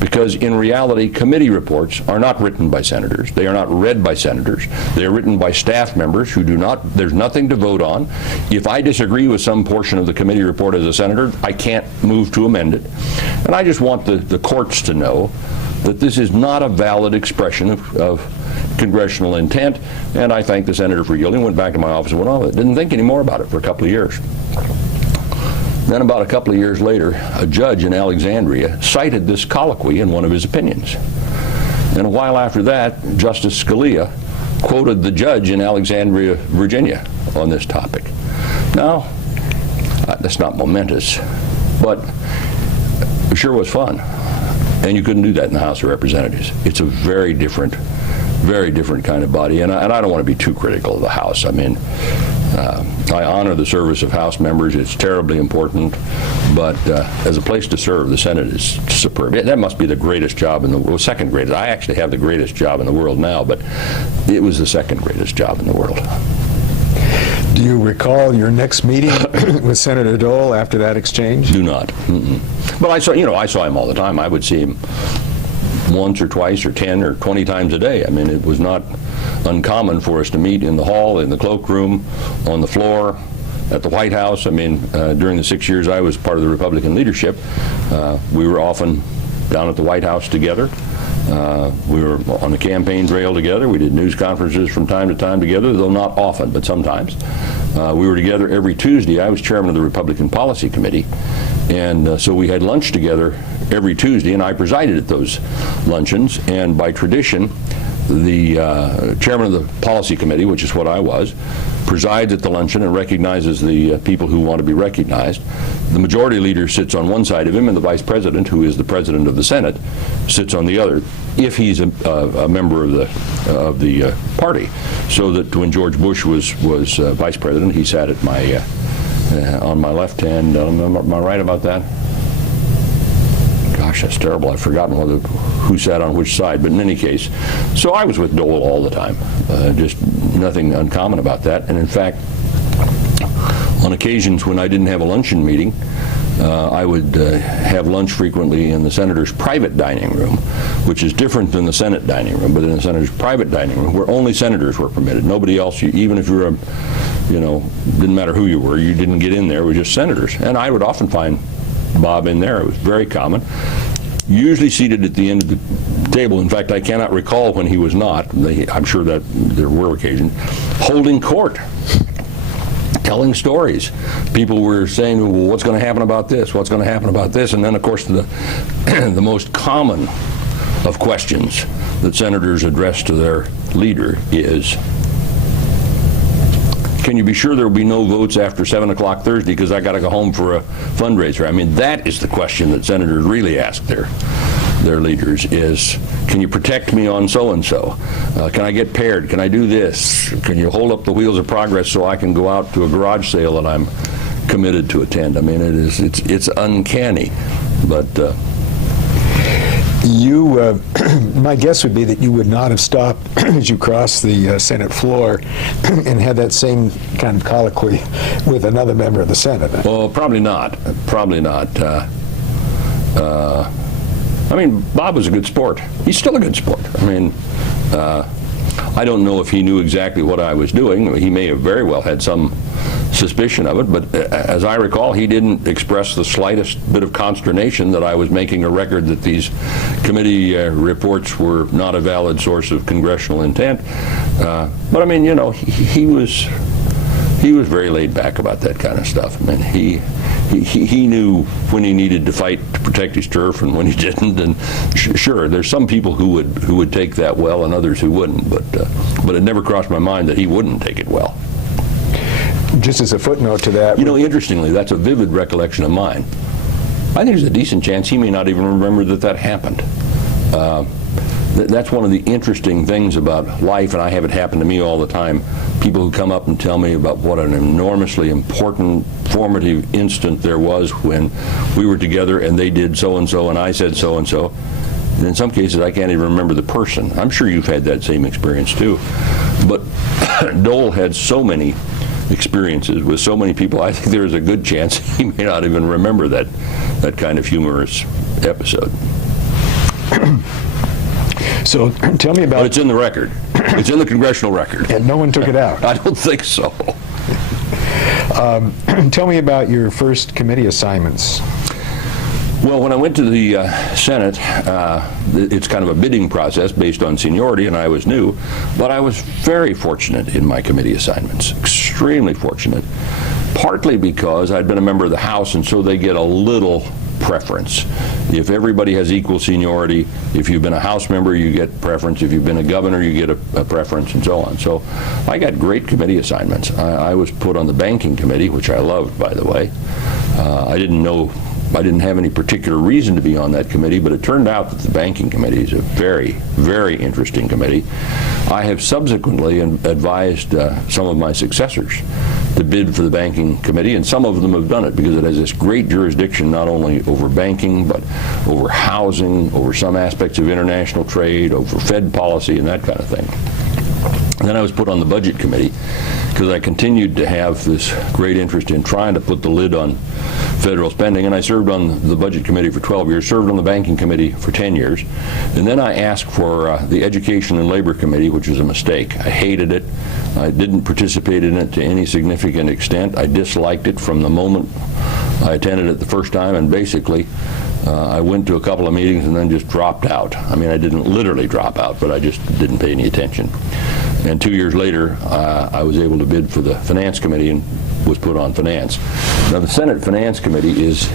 Because in reality, committee reports are not written by senators. They are not read by senators. They are written by staff members who do not, there's nothing to vote on. If I disagree with some portion of the committee report as a senator, I can't move to amend it. And I just want the courts to know that this is not a valid expression of congressional intent. And I thank the senator for yielding, went back to my office and went on with it. Didn't think any more about it for a couple of years. Then about a couple of years later, a judge in Alexandria cited this colloquy in one of his opinions. And a while after that, Justice Scalia quoted the judge in Alexandria, Virginia on this topic. Now, that's not momentous, but it sure was fun. And you couldn't do that in the House of Representatives. It's a very different kind of body. And I don't want to be too critical of the House. I mean, I honor the service of House members. It's terribly important. But as a place to serve, the Senate is superb. That must be the greatest job in the world, second greatest. I actually have the greatest job in the world now, but it was the second greatest job in the world. Do you recall your next meeting with Senator Dole after that exchange? Do not. But I saw him all the time. I would see him once or twice or 10 or 20 times a day. I mean, it was not uncommon for us to meet in the hall, in the cloakroom, on the floor, at the White House. I mean, during the 6 years I was part of the Republican leadership, we were often down at the White House together. We were on the campaign trail together. We did news conferences from time to time together, though not often, but sometimes. We were together every Tuesday. I was chairman of the Republican Policy Committee, and so we had lunch together every Tuesday, and I presided at those luncheons. And by tradition, the chairman of the Policy Committee, which is what I was, presides at the luncheon and recognizes the people who want to be recognized. The majority leader sits on one side of him, and the vice president, who is the president of the Senate, sits on the other, if he's a member of the party. So that when George Bush was vice president, he sat at my on my left hand. Am I right about that? Gosh, that's terrible. I've forgotten who sat on which side, but in any case, so I was with Dole all the time. Just nothing uncommon about that. And in fact, on occasions when I didn't have a luncheon meeting, I would have lunch frequently in the senator's private dining room, which is different than the Senate dining room, but in the senator's private dining room, where only senators were permitted. Nobody else, even if you were, didn't matter who you were, you didn't get in there. It was just senators. And I would often find Bob in there. It was very common. Usually seated at the end of the table. In fact, I cannot recall when he was not. I'm sure that there were occasions. Holding court. Telling stories. People were saying, well, what's going to happen about this? What's going to happen about this? And then, of course, the most common of questions that senators address to their leader is, can you be sure there will be no votes after 7 o'clock Thursday because I got to go home for a fundraiser? I mean, that is the question that senators really ask their leaders is, can you protect me on so-and-so? Can I get paired? Can I do this? Can you hold up the wheels of progress so I can go out to a garage sale that I'm committed to attend? I mean, it's uncanny, but... my guess would be that you would not have stopped as you crossed the Senate floor and had that same kind of colloquy with another member of the Senate. Well, probably not. Probably not. I mean, Bob was a good sport. He's still a good sport. I mean, I don't know if he knew exactly what I was doing. He may have very well had some suspicion of it, but as I recall, he didn't express the slightest bit of consternation that I was making a record that these committee reports were not a valid source of congressional intent. But I mean, he was very laid back about that kind of stuff. I mean, he knew when he needed to fight to protect his turf and when he didn't. And sure, there's some people who would take that well and others who wouldn't. But it never crossed my mind that he wouldn't take it well. Just as a footnote to that. Interestingly, that's a vivid recollection of mine. I think there's a decent chance he may not even remember that happened. That's one of the interesting things about life, and I have it happen to me all the time. People who come up and tell me about what an enormously important, formative instant there was when we were together and they did so-and-so and I said so-and-so. And in some cases, I can't even remember the person. I'm sure you've had that same experience too. But Dole had so many experiences with so many people, I think there's a good chance he may not even remember that kind of humorous episode. So tell me about... But it's in the record. It's in the congressional record. And no one took it out. I don't think so. Tell me about your first committee assignments. Well, when I went to the Senate, it's kind of a bidding process based on seniority, and I was new, but I was very fortunate in my committee assignments, extremely fortunate, partly because I'd been a member of the House, and so they get a little preference. If everybody has equal seniority, if you've been a House member, you get preference. If you've been a governor, you get a preference, and so on. So I got great committee assignments. I was put on the banking committee, which I loved, by the way. I didn't know I didn't have any particular reason to be on that committee, but it turned out that the Banking Committee is a very, very interesting committee. I have subsequently advised some of my successors to bid for the Banking Committee, and some of them have done it because it has this great jurisdiction not only over banking, but over housing, over some aspects of international trade, over Fed policy, and that kind of thing. And then I was put on the Budget Committee because I continued to have this great interest in trying to put the lid on federal spending, and I served on the Budget Committee for 12 years, served on the Banking Committee for 10 years, and then I asked for the Education and Labor Committee, which was a mistake. I hated it. I didn't participate in it to any significant extent. I disliked it from the moment I attended it the first time, and basically I went to a couple of meetings and then just dropped out. I mean, I didn't literally drop out, but I just didn't pay any attention. And 2 years later, I was able to bid for the Finance Committee and was put on Finance. Now, the Senate Finance Committee is,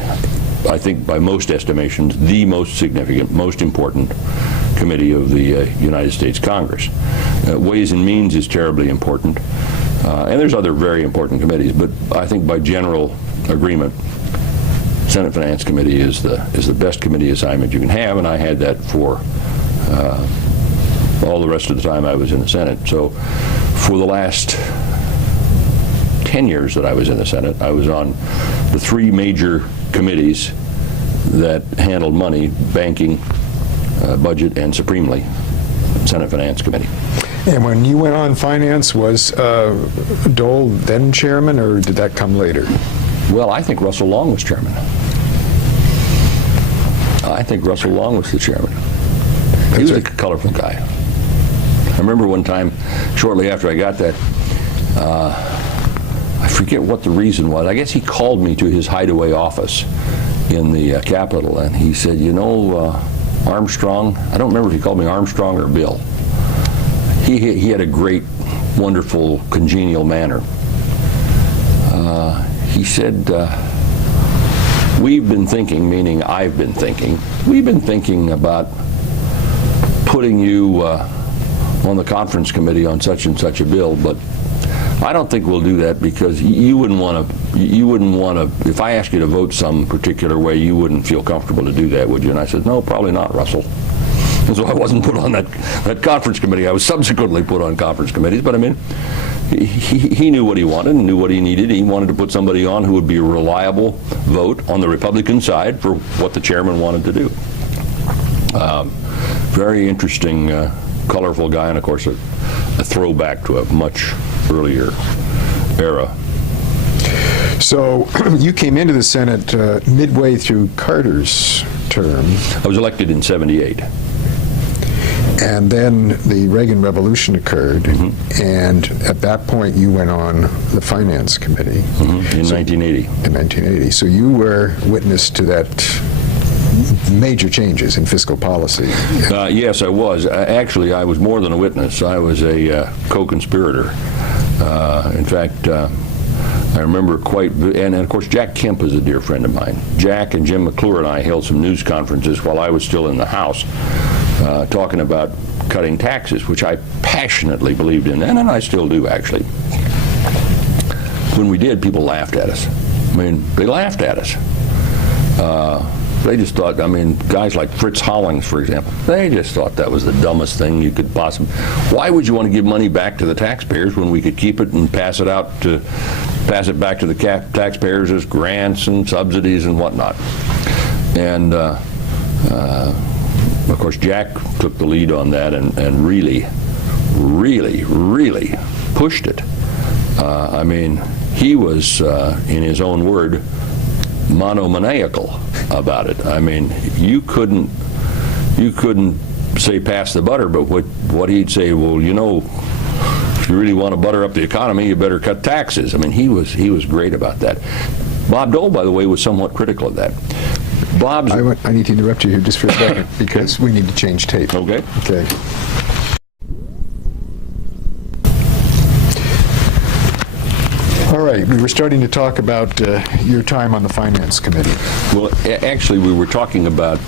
I think, by most estimations, the most significant, most important committee of the United States Congress. Ways and Means is terribly important, and there's other very important committees, but I think by general agreement, Senate Finance Committee is the best committee assignment you can have, and I had that for all the rest of the time I was in the Senate. So for the last 10 years that I was in the Senate, I was on the three major committees that handled money: banking, budget, and supremely, Senate Finance Committee. And when you went on finance, was Dole then chairman, or did that come later? Well, I think Russell Long was chairman. I think Russell Long was the chairman. He was a colorful guy. I remember one time, shortly after I got that, I forget what the reason was. I guess he called me to his hideaway office in the Capitol, and he said, you know, Armstrong, I don't remember if he called me Armstrong or Bill. He had a great, wonderful, congenial manner. He said, we've been thinking, meaning I've been thinking, we've been thinking about putting you on the conference committee on such and such a bill, but I don't think we'll do that because you wouldn't want to, if I asked you to vote some particular way, you wouldn't feel comfortable to do that, would you? And I said, no, probably not, Russell. And so I wasn't put on that conference committee. I was subsequently put on conference committees, but I mean, he knew what he wanted and knew what he needed. He wanted to put somebody on who would be a reliable vote on the Republican side for what the chairman wanted to do. Very interesting, colorful guy, and of course a throwback to a much earlier era. So you came into the Senate midway through Carter's term. I was elected in '78. And then the Reagan Revolution occurred, and at that point you went on the Finance Committee. In 1980. In 1980. So you were witness to that major changes in fiscal policy. Yes, I was. Actually, I was more than a witness. I was a co-conspirator. In fact, I remember and of course Jack Kemp is a dear friend of mine. Jack and Jim McClure and I held some news conferences while I was still in the House, talking about cutting taxes, which I passionately believed in then, and I still do, actually. When we did, people laughed at us. I mean, they laughed at us. They just thought, I mean, guys like Fritz Hollings, for example, they just thought that was the dumbest thing you could possibly. Why would you want to give money back to the taxpayers when we could keep it and pass it back to the taxpayers as grants and subsidies and whatnot? And of course, Jack took the lead on that and really, really, really pushed it. I mean, he was, in his own word, monomaniacal about it. I mean, you couldn't say pass the butter, but what he'd say, well, you know, if you really want to butter up the economy, you better cut taxes. I mean, he was great about that. Bob Dole, by the way, was somewhat critical of that. I need to interrupt you here just for a second because we need to change tape. Okay. Okay. All right, we were starting to talk about your time on the Finance Committee. Well, actually, we were talking about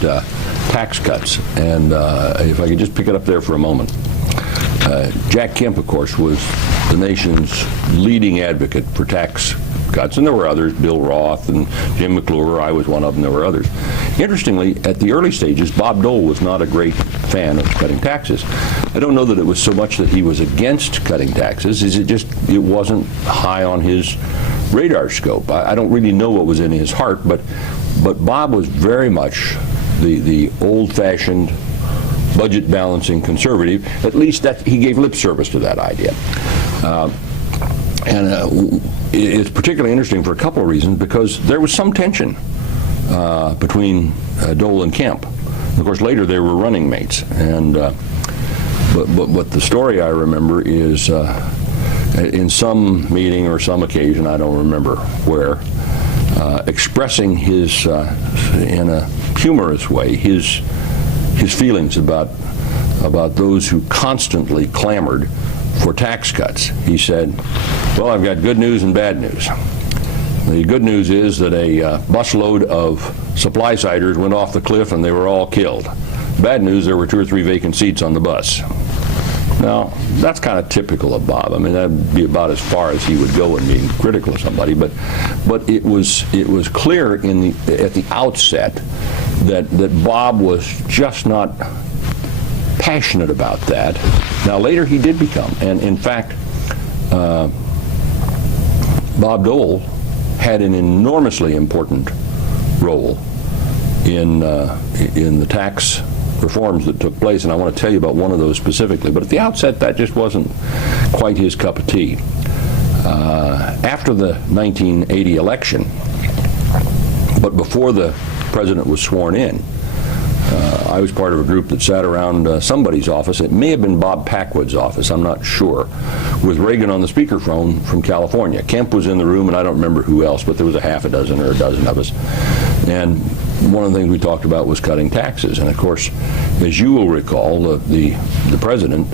tax cuts, and if I could just pick it up there for a moment. Jack Kemp, of course, was the nation's leading advocate for tax cuts, and there were others, Bill Roth and Jim McClure. I was one of them. There were others. Interestingly, at the early stages, Bob Dole was not a great fan of cutting taxes. I don't know that it was so much that he was against cutting taxes, it wasn't high on his radar scope. I don't really know what was in his heart, but Bob was very much the old-fashioned budget balancing conservative. At least that he gave lip service to that idea. It's particularly interesting for a couple of reasons, because there was some tension between Dole and Kemp. Of course, later they were running mates. And but the story I remember is in some meeting or some occasion, I don't remember where, expressing his in a humorous way his feelings about those who constantly clamored for tax cuts. He said, well, I've got good news and bad news. The good news is that a busload of supply-siders went off the cliff and they were all killed. Bad news, there were 2 or 3 vacant seats on the bus. Now, that's kind of typical of Bob. I mean, that'd be about as far as he would go in being critical of somebody. But it was clear at the outset that Bob was just not passionate about that. Now, later he did become, and in fact, Bob Dole had an enormously important role in the tax reforms that took place, and I want to tell you about one of those specifically. But at the outset, that just wasn't quite his cup of tea. After the 1980 election, but before the president was sworn in, I was part of a group that sat around somebody's office. It may have been Bob Packwood's office, I'm not sure, with Reagan on the speakerphone from California. Kemp was in the room, and I don't remember who else, but there was a half a dozen or a dozen of us. And one of the things we talked about was cutting taxes. And of course, as you will recall, the president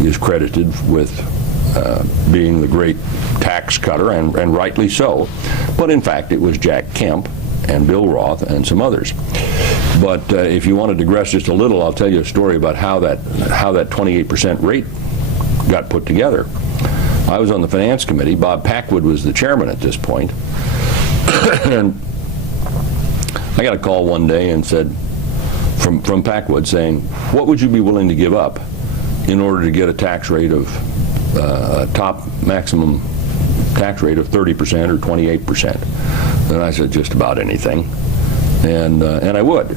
is credited with being the great tax cutter, and rightly so. But in fact, it was Jack Kemp and Bill Roth and some others. But if you want to digress just a little, I'll tell you a story about how that 28% rate got put together. I was on the finance committee. Bob Packwood was the chairman at this point. And I got a call one day and said, from Packwood, saying, what would you be willing to give up in order to get a tax rate of, a top maximum tax rate of 30% or 28%? And I said, just about anything. And I would.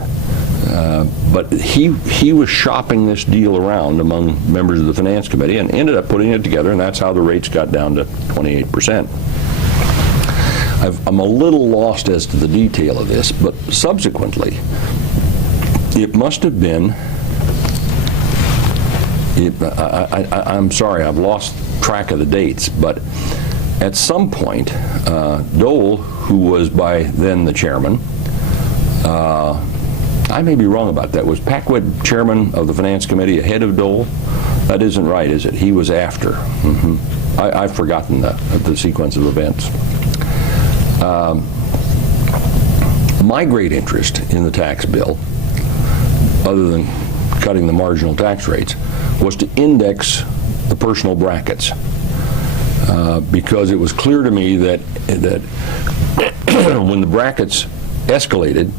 But he was shopping this deal around among members of the finance committee and ended up putting it together, and that's how the rates got down to 28%. I'm a little lost as to the detail of this, but subsequently, it must have been, I'm sorry, I've lost track of the dates, but at some point, Dole, who was by then the chairman, I may be wrong about that. Was Packwood chairman of the finance committee ahead of Dole? That isn't right, is it? He was after. Mm-hmm. I've forgotten the sequence of events. My great interest in the tax bill, other than cutting the marginal tax rates, was to index the personal brackets. Because it was clear to me that when the brackets escalated,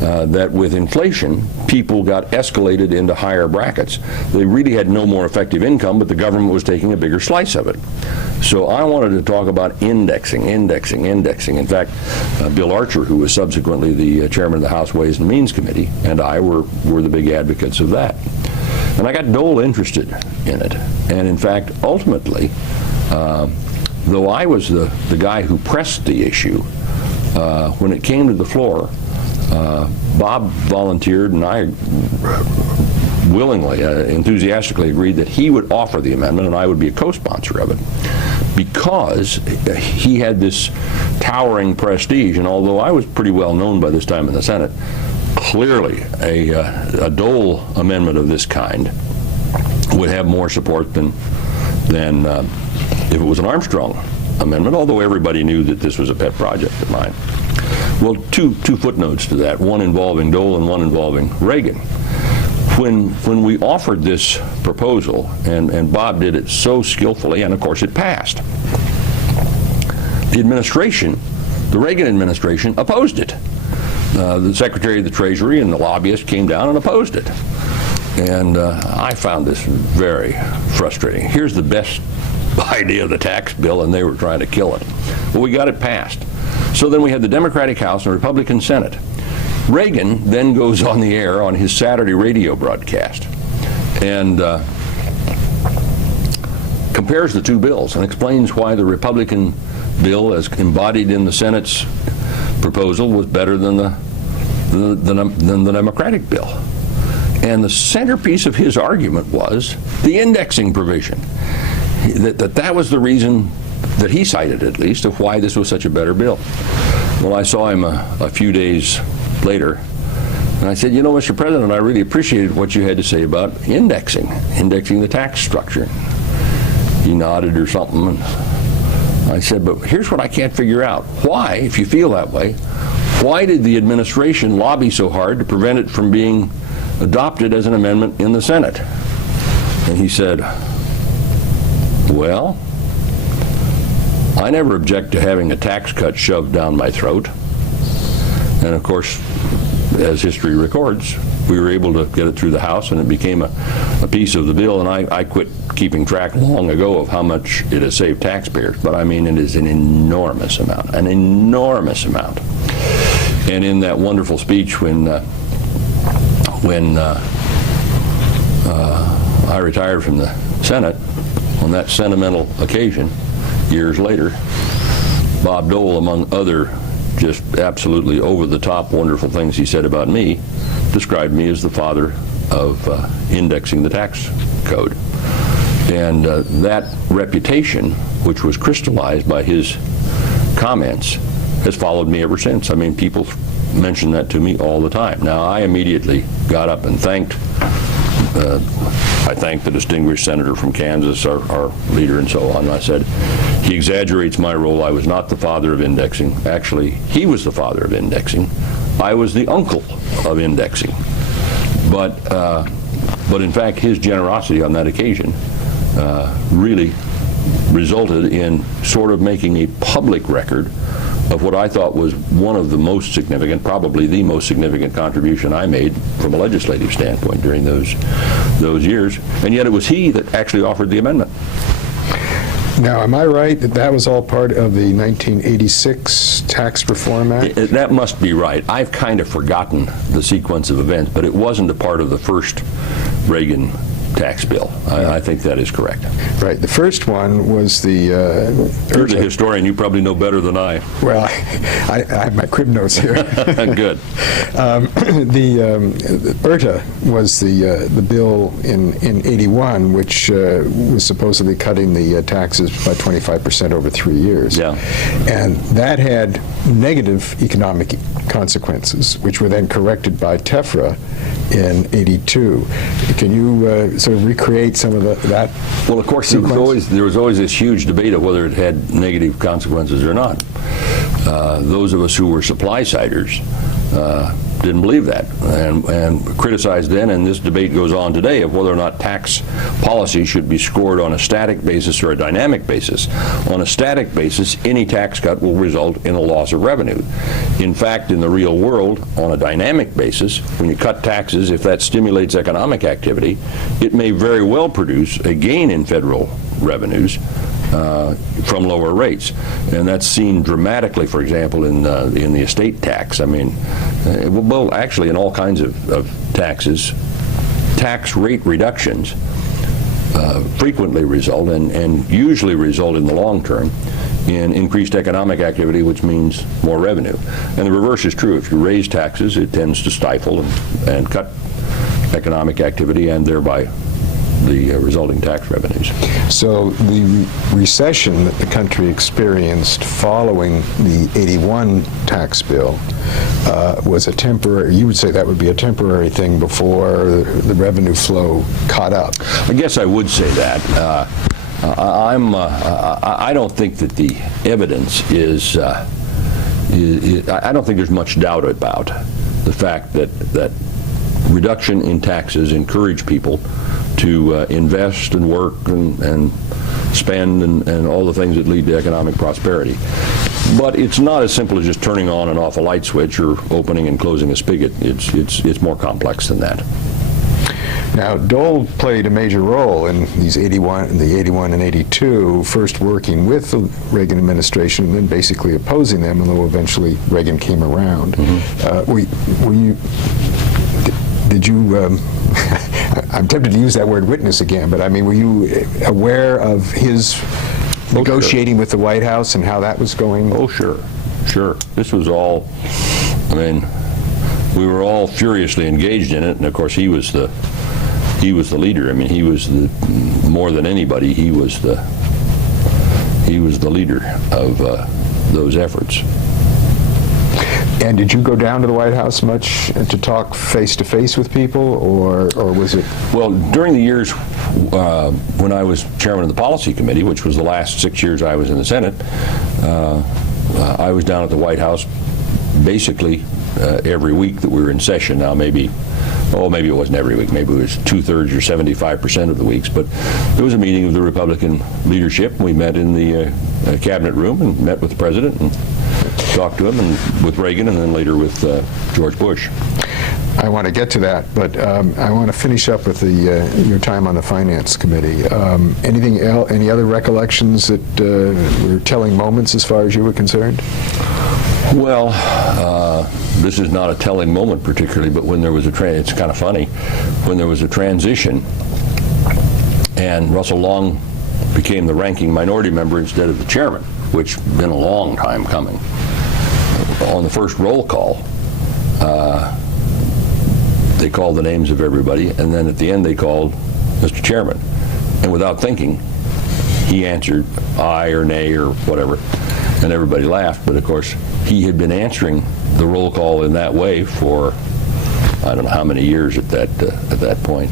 that with inflation, people got escalated into higher brackets. They really had no more effective income, but the government was taking a bigger slice of it. So I wanted to talk about indexing. In fact, Bill Archer, who was subsequently the chairman of the House Ways and Means Committee, and I were the big advocates of that. And I got Dole interested in it. And in fact, ultimately, though I was the guy who pressed the issue, when it came to the floor, Bob volunteered, and I willingly, enthusiastically agreed that he would offer the amendment and I would be a co-sponsor of it, because he had this towering prestige. And although I was pretty well known by this time in the Senate, clearly a Dole amendment of this kind would have more support than if it was an Armstrong amendment, although everybody knew that this was a pet project of mine. Well, two footnotes to that, one involving Dole and one involving Reagan. when we offered this proposal, and Bob did it so skillfully, and of course it passed, the administration, the Reagan administration, opposed it. The Secretary of the Treasury and the lobbyist came down and opposed it. And I found this very frustrating. Here's the best idea of the tax bill, and they were trying to kill it. Well, we got it passed. So then we had the Democratic House and Republican Senate. Reagan then goes on the air on his Saturday radio broadcast and compares the two bills and explains why the Republican bill, as embodied in the Senate's proposal, was better than the Democratic bill. And the centerpiece of his argument was the indexing provision. That was the reason that he cited, at least, of why this was such a better bill. Well, I saw him a few days later, and I said, you know, Mr. President, I really appreciated what you had to say about indexing the tax structure. He nodded or something, and I said, but here's what I can't figure out. Why, if you feel that way, why did the administration lobby so hard to prevent it from being adopted as an amendment in the Senate? And he said, well, I never object to having a tax cut shoved down my throat. And of course, as history records, we were able to get it through the House, and it became a piece of the bill, and I quit keeping track long ago of how much it has saved taxpayers. But I mean, it is an enormous amount, an enormous amount. And in that wonderful speech when I retired from the Senate, on that sentimental occasion, years later, Bob Dole, among other just absolutely over-the-top wonderful things he said about me, described me as the father of indexing the tax code. And that reputation, which was crystallized by his comments, has followed me ever since. I mean, people mention that to me all the time. Now, I immediately got up and thanked the distinguished senator from Kansas, our leader, and so on. And I said, he exaggerates my role. I was not the father of indexing. Actually, he was the father of indexing. I was the uncle of indexing. But in fact, his generosity on that occasion really resulted in sort of making a public record of what I thought was one of the most significant, probably the most significant contribution I made from a legislative standpoint during those years. And yet it was he that actually offered the amendment. Now, am I right that that was all part of the 1986 Tax Reform Act? That must be right. I've kind of forgotten the sequence of events, but it wasn't a part of the first Reagan tax bill. I think that is correct. Right. The first one was the... You're the historian. You probably know better than I. Well, I have my crib notes here. Good. The IRTA was the bill in 81, which was supposedly cutting the taxes by 25% over 3 years. Yeah. And that had negative economic consequences, which were then corrected by TEFRA in 82. Can you sort of recreate some of that? Well, of course, there was always this huge debate of whether it had negative consequences or not. Those of us who were supply-siders didn't believe that and criticized then, and this debate goes on today of whether or not tax policy should be scored on a static basis or a dynamic basis. On a static basis, any tax cut will result in a loss of revenue. In fact, in the real world, on a dynamic basis, when you cut taxes, if that stimulates economic activity, it may very well produce a gain in federal revenues from lower rates. And that's seen dramatically, for example, in the estate tax. I mean, well, actually in all kinds of taxes, tax rate reductions frequently result and usually result in the long term in increased economic activity, which means more revenue. And the reverse is true. If you raise taxes, it tends to stifle and cut economic activity and thereby the resulting tax revenues. So the recession that the country experienced following the 81 tax bill was a temporary, you would say that would be a temporary thing before the revenue flow caught up. I guess I would say that. I don't think that the evidence is, I don't think there's much doubt about the fact that reduction in taxes encourage people to invest and work and spend and all the things that lead to economic prosperity. But it's not as simple as just turning on and off a light switch or opening and closing a spigot. It's more complex than that. Now, Dole played a major role in the 81 and 82, first working with the Reagan administration and then basically opposing them, although eventually Reagan came around. Did you, I'm tempted to use that word witness again, but I mean, were you aware of his negotiating with the White House and how that was going? Oh, sure. This was all, I mean, we were all furiously engaged in it, and of course he was the leader. I mean, he was more than anybody, he was the leader of those efforts. And did you go down to the White House much to talk face-to-face with people, or was it? Well, during the years when I was chairman of the Policy Committee, which was the last 6 years I was in the Senate, I was down at the White House basically every week that we were in session. Now, maybe it wasn't every week. Maybe it was 2/3 or 75% of the weeks. But there was a meeting of the Republican leadership. We met in the cabinet room and met with the president and talked to him, and with Reagan, and then later with George Bush. I want to get to that, but I want to finish up with your time on the Finance Committee. Anything else? Any other recollections that were telling moments as far as you were concerned? Well, this is not a telling moment particularly, but when there was it's kind of funny, when there was a transition and Russell Long became the ranking minority member instead of the chairman, which had been a long time coming. On the first roll call, they called the names of everybody, and then at the end they called Mr. Chairman. And without thinking, he answered aye or nay or whatever, and everybody laughed. But of course, he had been answering the roll call in that way for I don't know how many years at that point.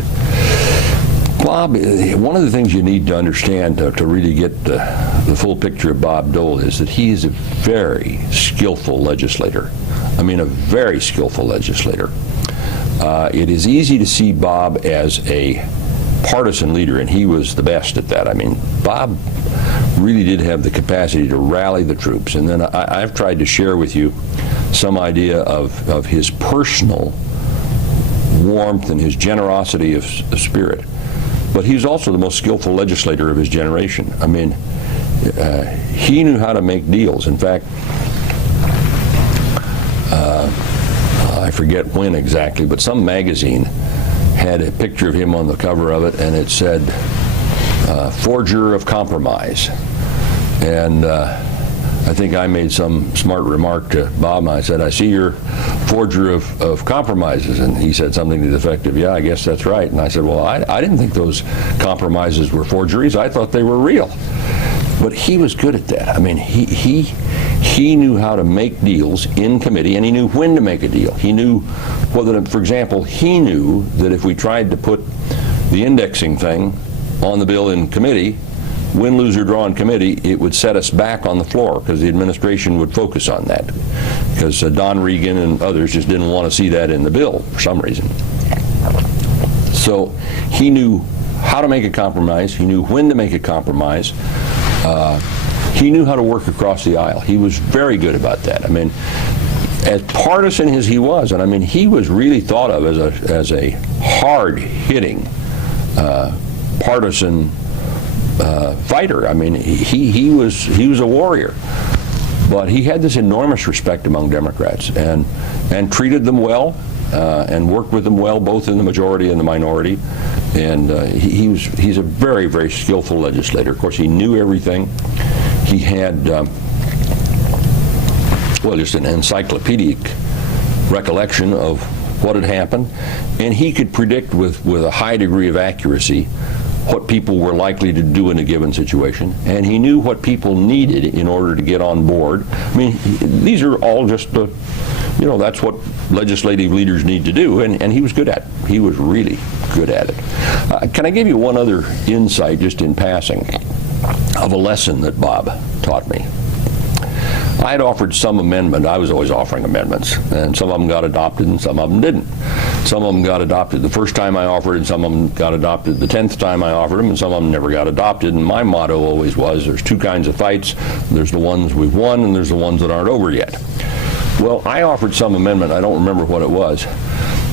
Bob, one of the things you need to understand to really get the full picture of Bob Dole is that he is a very skillful legislator. I mean, a very skillful legislator. It is easy to see Bob as a partisan leader, and he was the best at that. I mean, Bob really did have the capacity to rally the troops. And then I've tried to share with you some idea of his personal warmth and his generosity of spirit. But he's also the most skillful legislator of his generation. I mean, he knew how to make deals. In fact, I forget when exactly, but some magazine had a picture of him on the cover of it, and it said, forger of compromise. And I think I made some smart remark to Bob, and I said, I see you're forger of compromises. And he said something to the effect of, yeah, I guess that's right. And I said, well, I didn't think those compromises were forgeries. I thought they were real. But he was good at that. I mean, he knew how to make deals in committee, and he knew when to make a deal. He knew whether, for example, he knew that if we tried to put the indexing thing on the bill in committee, win, lose, or draw in committee, it would set us back on the floor because the administration would focus on that. Because Don Regan and others just didn't want to see that in the bill for some reason. So he knew how to make a compromise. He knew when to make a compromise. He knew how to work across the aisle. He was very good about that. I mean, as partisan as he was, and I mean, he was really thought of as a hard-hitting partisan fighter. I mean, he was a warrior, but he had this enormous respect among Democrats and treated them well and worked with them well, both in the majority and the minority. And he's a very, very skillful legislator. Of course, he knew everything. He had just an encyclopedic recollection of what had happened, and he could predict with a high degree of accuracy what people were likely to do in a given situation, and he knew what people needed in order to get on board. I mean, these are all just that's what legislative leaders need to do, and he was good at it. He was really good at it. Can I give you one other insight, just in passing, of a lesson that Bob taught me? I had offered some amendment. I was always offering amendments, and some of them got adopted and some of them didn't. Some of them got adopted the first time I offered, and some of them got adopted the 10th time I offered them, and some of them never got adopted. And my motto always was, there's two kinds of fights. There's the ones we've won, and there's the ones that aren't over yet. Well, I offered some amendment. I don't remember what it was.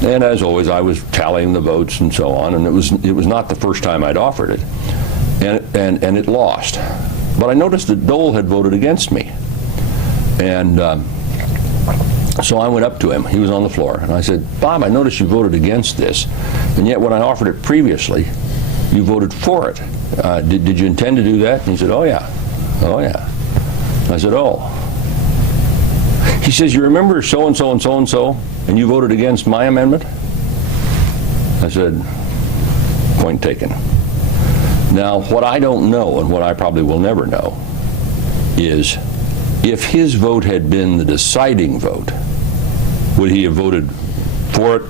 And as always, I was tallying the votes and so on, and it was not the first time I'd offered it. And it lost. But I noticed that Dole had voted against me. And so I went up to him. He was on the floor. And I said, Bob, I noticed you voted against this. And yet when I offered it previously, you voted for it. Did you intend to do that? And he said, oh, yeah. Oh, yeah. I said, oh. He says, you remember so-and-so and so-and-so, and you voted against my amendment? I said, point taken. Now, what I don't know, and what I probably will never know, is if his vote had been the deciding vote, would he have voted for it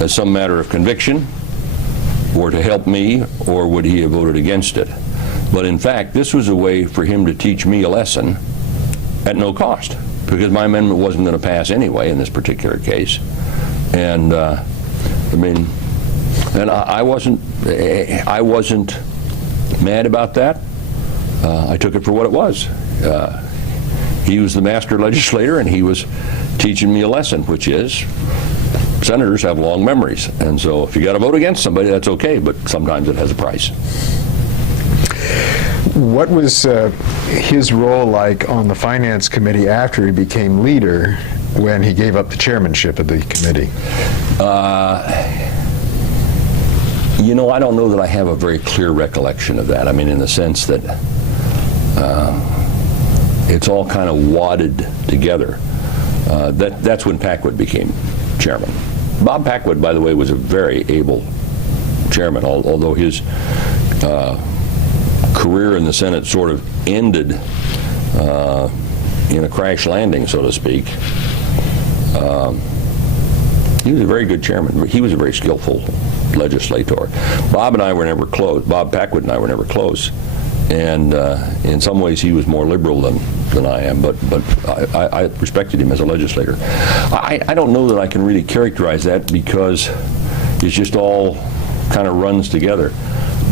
as some matter of conviction, or to help me, or would he have voted against it? But in fact, this was a way for him to teach me a lesson at no cost, because my amendment wasn't going to pass anyway in this particular case. And I mean, and I wasn't mad about that. I took it for what it was. He was the master legislator, and he was teaching me a lesson, which is senators have long memories. And so if you got to vote against somebody, that's okay, but sometimes it has a price. What was his role like on the Finance Committee after he became leader when he gave up the chairmanship of the committee? You know, I don't know that I have a very clear recollection of that. I mean, in the sense that it's all kind of wadded together. That's when Packwood became chairman. Bob Packwood, by the way, was a very able chairman, although his career in the Senate sort of ended in a crash landing, so to speak. He was a very good chairman. He was a very skillful legislator. Bob and I were never close. Bob Packwood and I were never close. And in some ways he was more liberal than I am, but I respected him as a legislator. I don't know that I can really characterize that, because it's just all kind of runs together.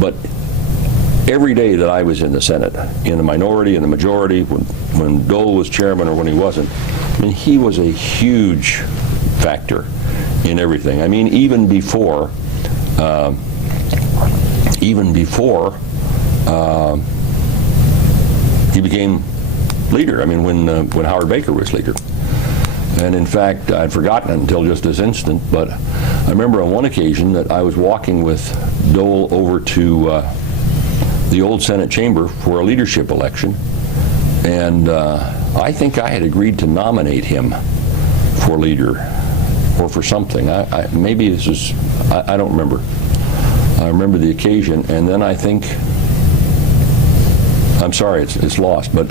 But every day that I was in the Senate, in the minority and the majority, when Dole was chairman or when he wasn't, I mean, he was a huge factor in everything. I mean, even before he became leader. I mean, when Howard Baker was leader. And in fact, I'd forgotten it until just this instant, but I remember on one occasion that I was walking with Dole over to the old Senate chamber for a leadership election, and I think I had agreed to nominate him for leader or for something. Maybe this is, I don't remember. I remember the occasion, and then I think, I'm sorry, it's lost, but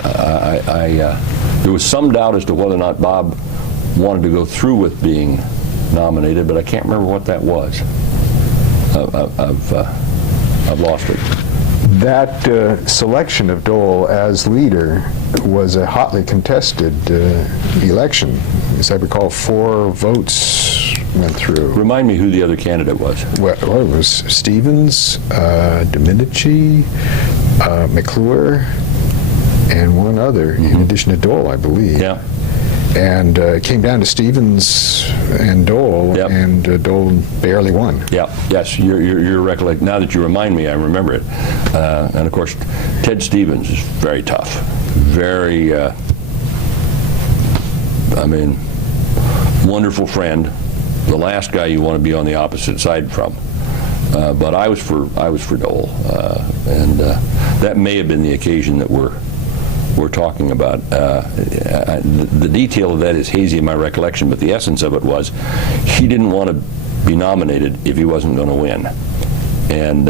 there was some doubt as to whether or not Bob wanted to go through with being nominated, but I can't remember what that was. I've lost it. That selection of Dole as leader was a hotly contested election. As I recall, 4 votes went through. Remind me who the other candidate was. Well, it was Stevens, Domenici, McClure, and one other, in addition to Dole, I believe. Yeah. And it came down to Stevens and Dole, Yep. and Dole barely won. Yeah, yes, you're recollecting. Now that you remind me, I remember it. And of course, Ted Stevens is very tough. Very, I mean, wonderful friend. The last guy you want to be on the opposite side from. But I was for Dole, and that may have been the occasion that we're talking about. The detail of that is hazy in my recollection, but the essence of it was he didn't want to be nominated if he wasn't going to win. And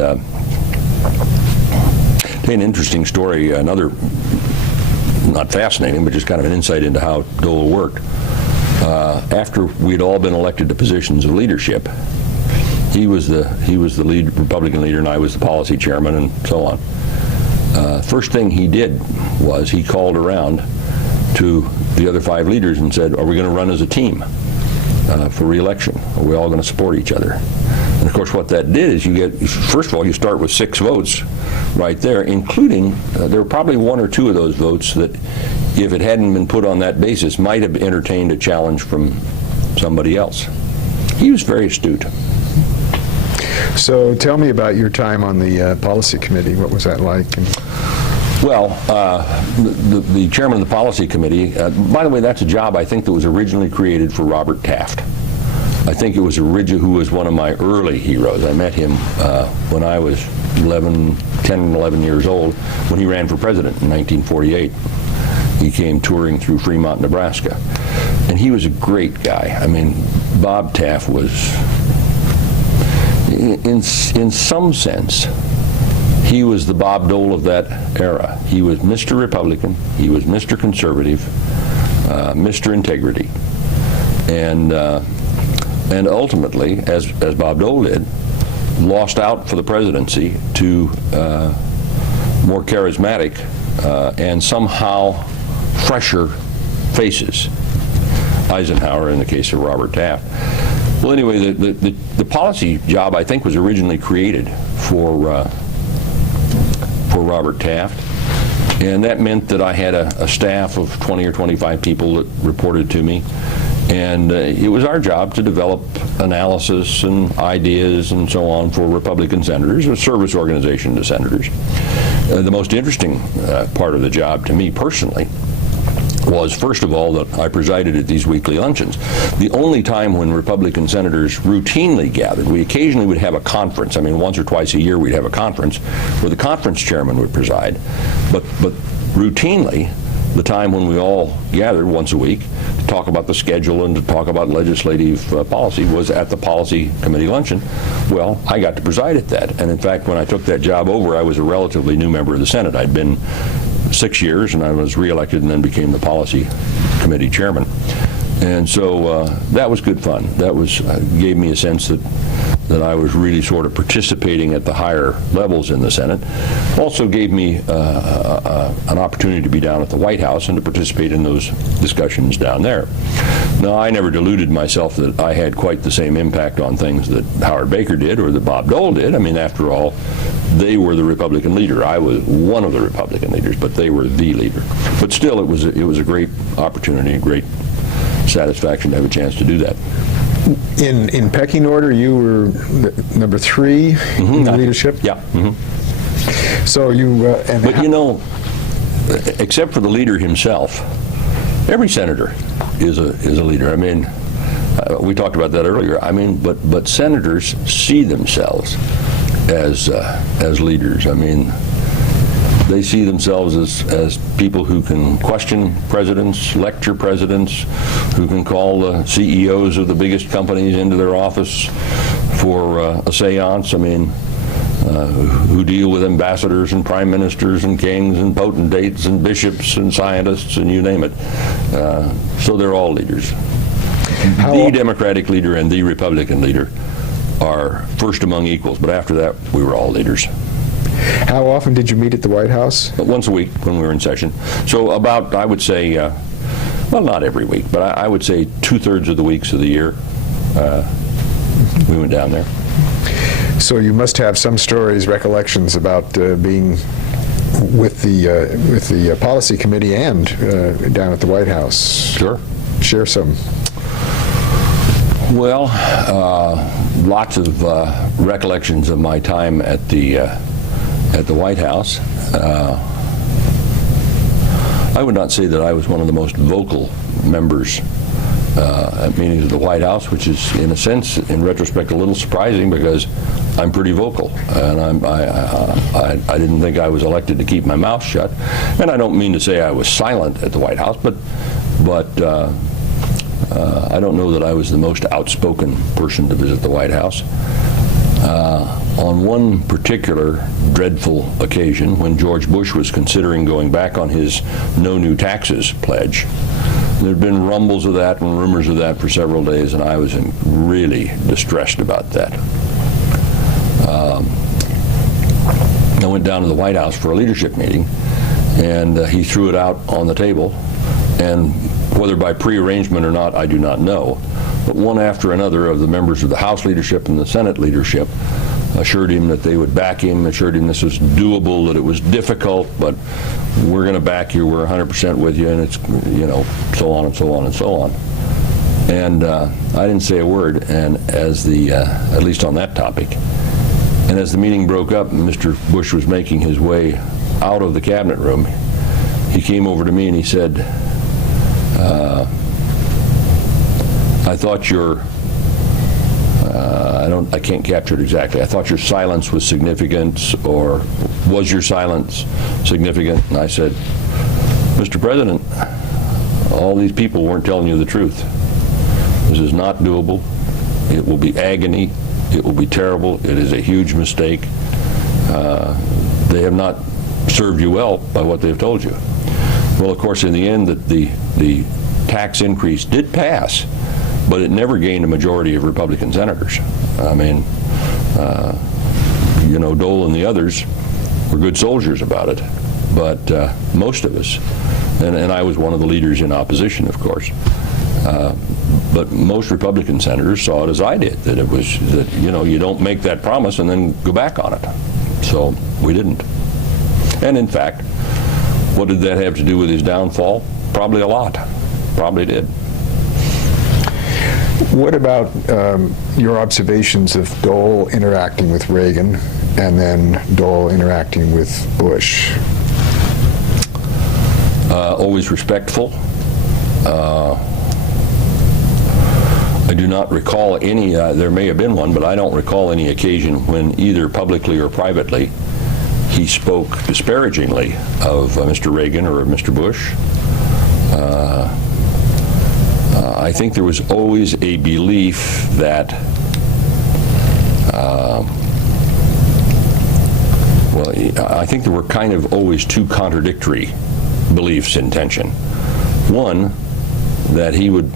tell you an interesting story, another, not fascinating, but just kind of an insight into how Dole worked. After we'd all been elected to positions of leadership, he was the lead Republican leader, and I was the policy chairman, and so on. First thing he did was he called around to the other 5 leaders and said, are we going to run as a team for re-election? Are we all going to support each other? And of course what that did is you get, first of all, you start with 6 votes right there, including, there were probably 1 or 2 of those votes that, if it hadn't been put on that basis, might have entertained a challenge from somebody else. He was very astute. So tell me about your time on the policy committee. What was that like? Well, the chairman of the policy committee, by the way, that's a job I think that was originally created for Robert Taft. I think it was who was one of my early heroes. I met him when I was 10 and 11 years old, when he ran for president in 1948. He came touring through Fremont, Nebraska. And he was a great guy. I mean, Bob Taft was, in some sense, he was the Bob Dole of that era. He was Mr. Republican, he was Mr. Conservative, Mr. Integrity. And ultimately, as Bob Dole did, lost out for the presidency to more charismatic and somehow fresher faces. Eisenhower in the case of Robert Taft. Well, anyway, the policy job, I think, was originally created for Robert Taft, and that meant that I had a staff of 20 or 25 people that reported to me, and it was our job to develop analysis and ideas and so on for Republican senators, a service organization to senators. The most interesting part of the job to me personally was, first of all, that I presided at these weekly luncheons. The only time when Republican senators routinely gathered, we occasionally would have a conference. I mean, once or twice a year we'd have a conference where the conference chairman would preside. But routinely, the time when we all gathered once a week to talk about the schedule and to talk about legislative policy was at the policy committee luncheon. Well, I got to preside at that. And in fact, when I took that job over, I was a relatively new member of the Senate. I'd been 6 years, and I was reelected and then became the policy committee chairman. And so that was good fun. That was gave me a sense that I was really sort of participating at the higher levels in the Senate. Also gave me an opportunity to be down at the White House and to participate in those discussions down there. Now, I never deluded myself that I had quite the same impact on things that Howard Baker did or that Bob Dole did. I mean, after all, they were the Republican leader. I was one of the Republican leaders, but they were the leader. But still, it was a great opportunity, a great satisfaction to have a chance to do that. In pecking order, you were number 3 in the leadership? Yeah. So you... but you know, except for the leader himself, every senator is a leader. I mean, we talked about that earlier. I mean, but senators see themselves as leaders. I mean, they see themselves as people who can question presidents, lecture presidents, who can call the CEOs of the biggest companies into their office for a seance. I mean, who deal with ambassadors and prime ministers and kings and potentates and bishops and scientists and you name it. So they're all leaders. The Democratic leader and the Republican leader are first among equals, but after that, we were all leaders. How often did you meet at the White House? Once a week when we were in session. So about, I would say, well, not every week, but I would say 2/3 of the weeks of the year, we went down there. So you must have some stories, recollections about being with the policy committee and down at the White House. Sure. Share some. Well, lots of recollections of my time at the White House. I would not say that I was one of the most vocal members at meetings of the White House, which is, in a sense, in retrospect, a little surprising because I'm pretty vocal, and I didn't think I was elected to keep my mouth shut. And I don't mean to say I was silent at the White House, but I don't know that I was the most outspoken person to visit the White House. On one particular dreadful occasion, when George Bush was considering going back on his no new taxes pledge, there had been rumbles of that and rumors of that for several days, and I was really distressed about that. I went down to the White House for a leadership meeting, and he threw it out on the table, And whether by prearrangement or not, I do not know. But one after another of the members of the House leadership and the Senate leadership assured him that they would back him, assured him this was doable, that it was difficult, but we're going to back you, we're 100% with you, and it's, so on and so on and so on. And I didn't say a word, and as at least on that topic. And as the meeting broke up and Mr. Bush was making his way out of the cabinet room, he came over to me and he said, I thought I can't capture it exactly. I thought your silence was significant, or was your silence significant? And I said, Mr. President, all these people weren't telling you the truth. This is not doable. It will be agony. It will be terrible. It is a huge mistake. They have not served you well by what they've told you. Well, of course, in the end, the tax increase did pass, but it never gained a majority of Republican senators. I mean, Dole and the others were good soldiers about it, but most of us, and I was one of the leaders in opposition, of course, but most Republican senators saw it as I did, that it was that, you don't make that promise and then go back on it. So we didn't. And in fact, what did that have to do with his downfall? Probably a lot. Probably did. What about your observations of Dole interacting with Reagan and then Dole interacting with Bush? Always respectful. I do not recall any, there may have been one, but I don't recall any occasion when either publicly or privately he spoke disparagingly of Mr. Reagan or of Mr. Bush. I think there was always a belief that, I think there were kind of always two contradictory beliefs in tension. One, that he would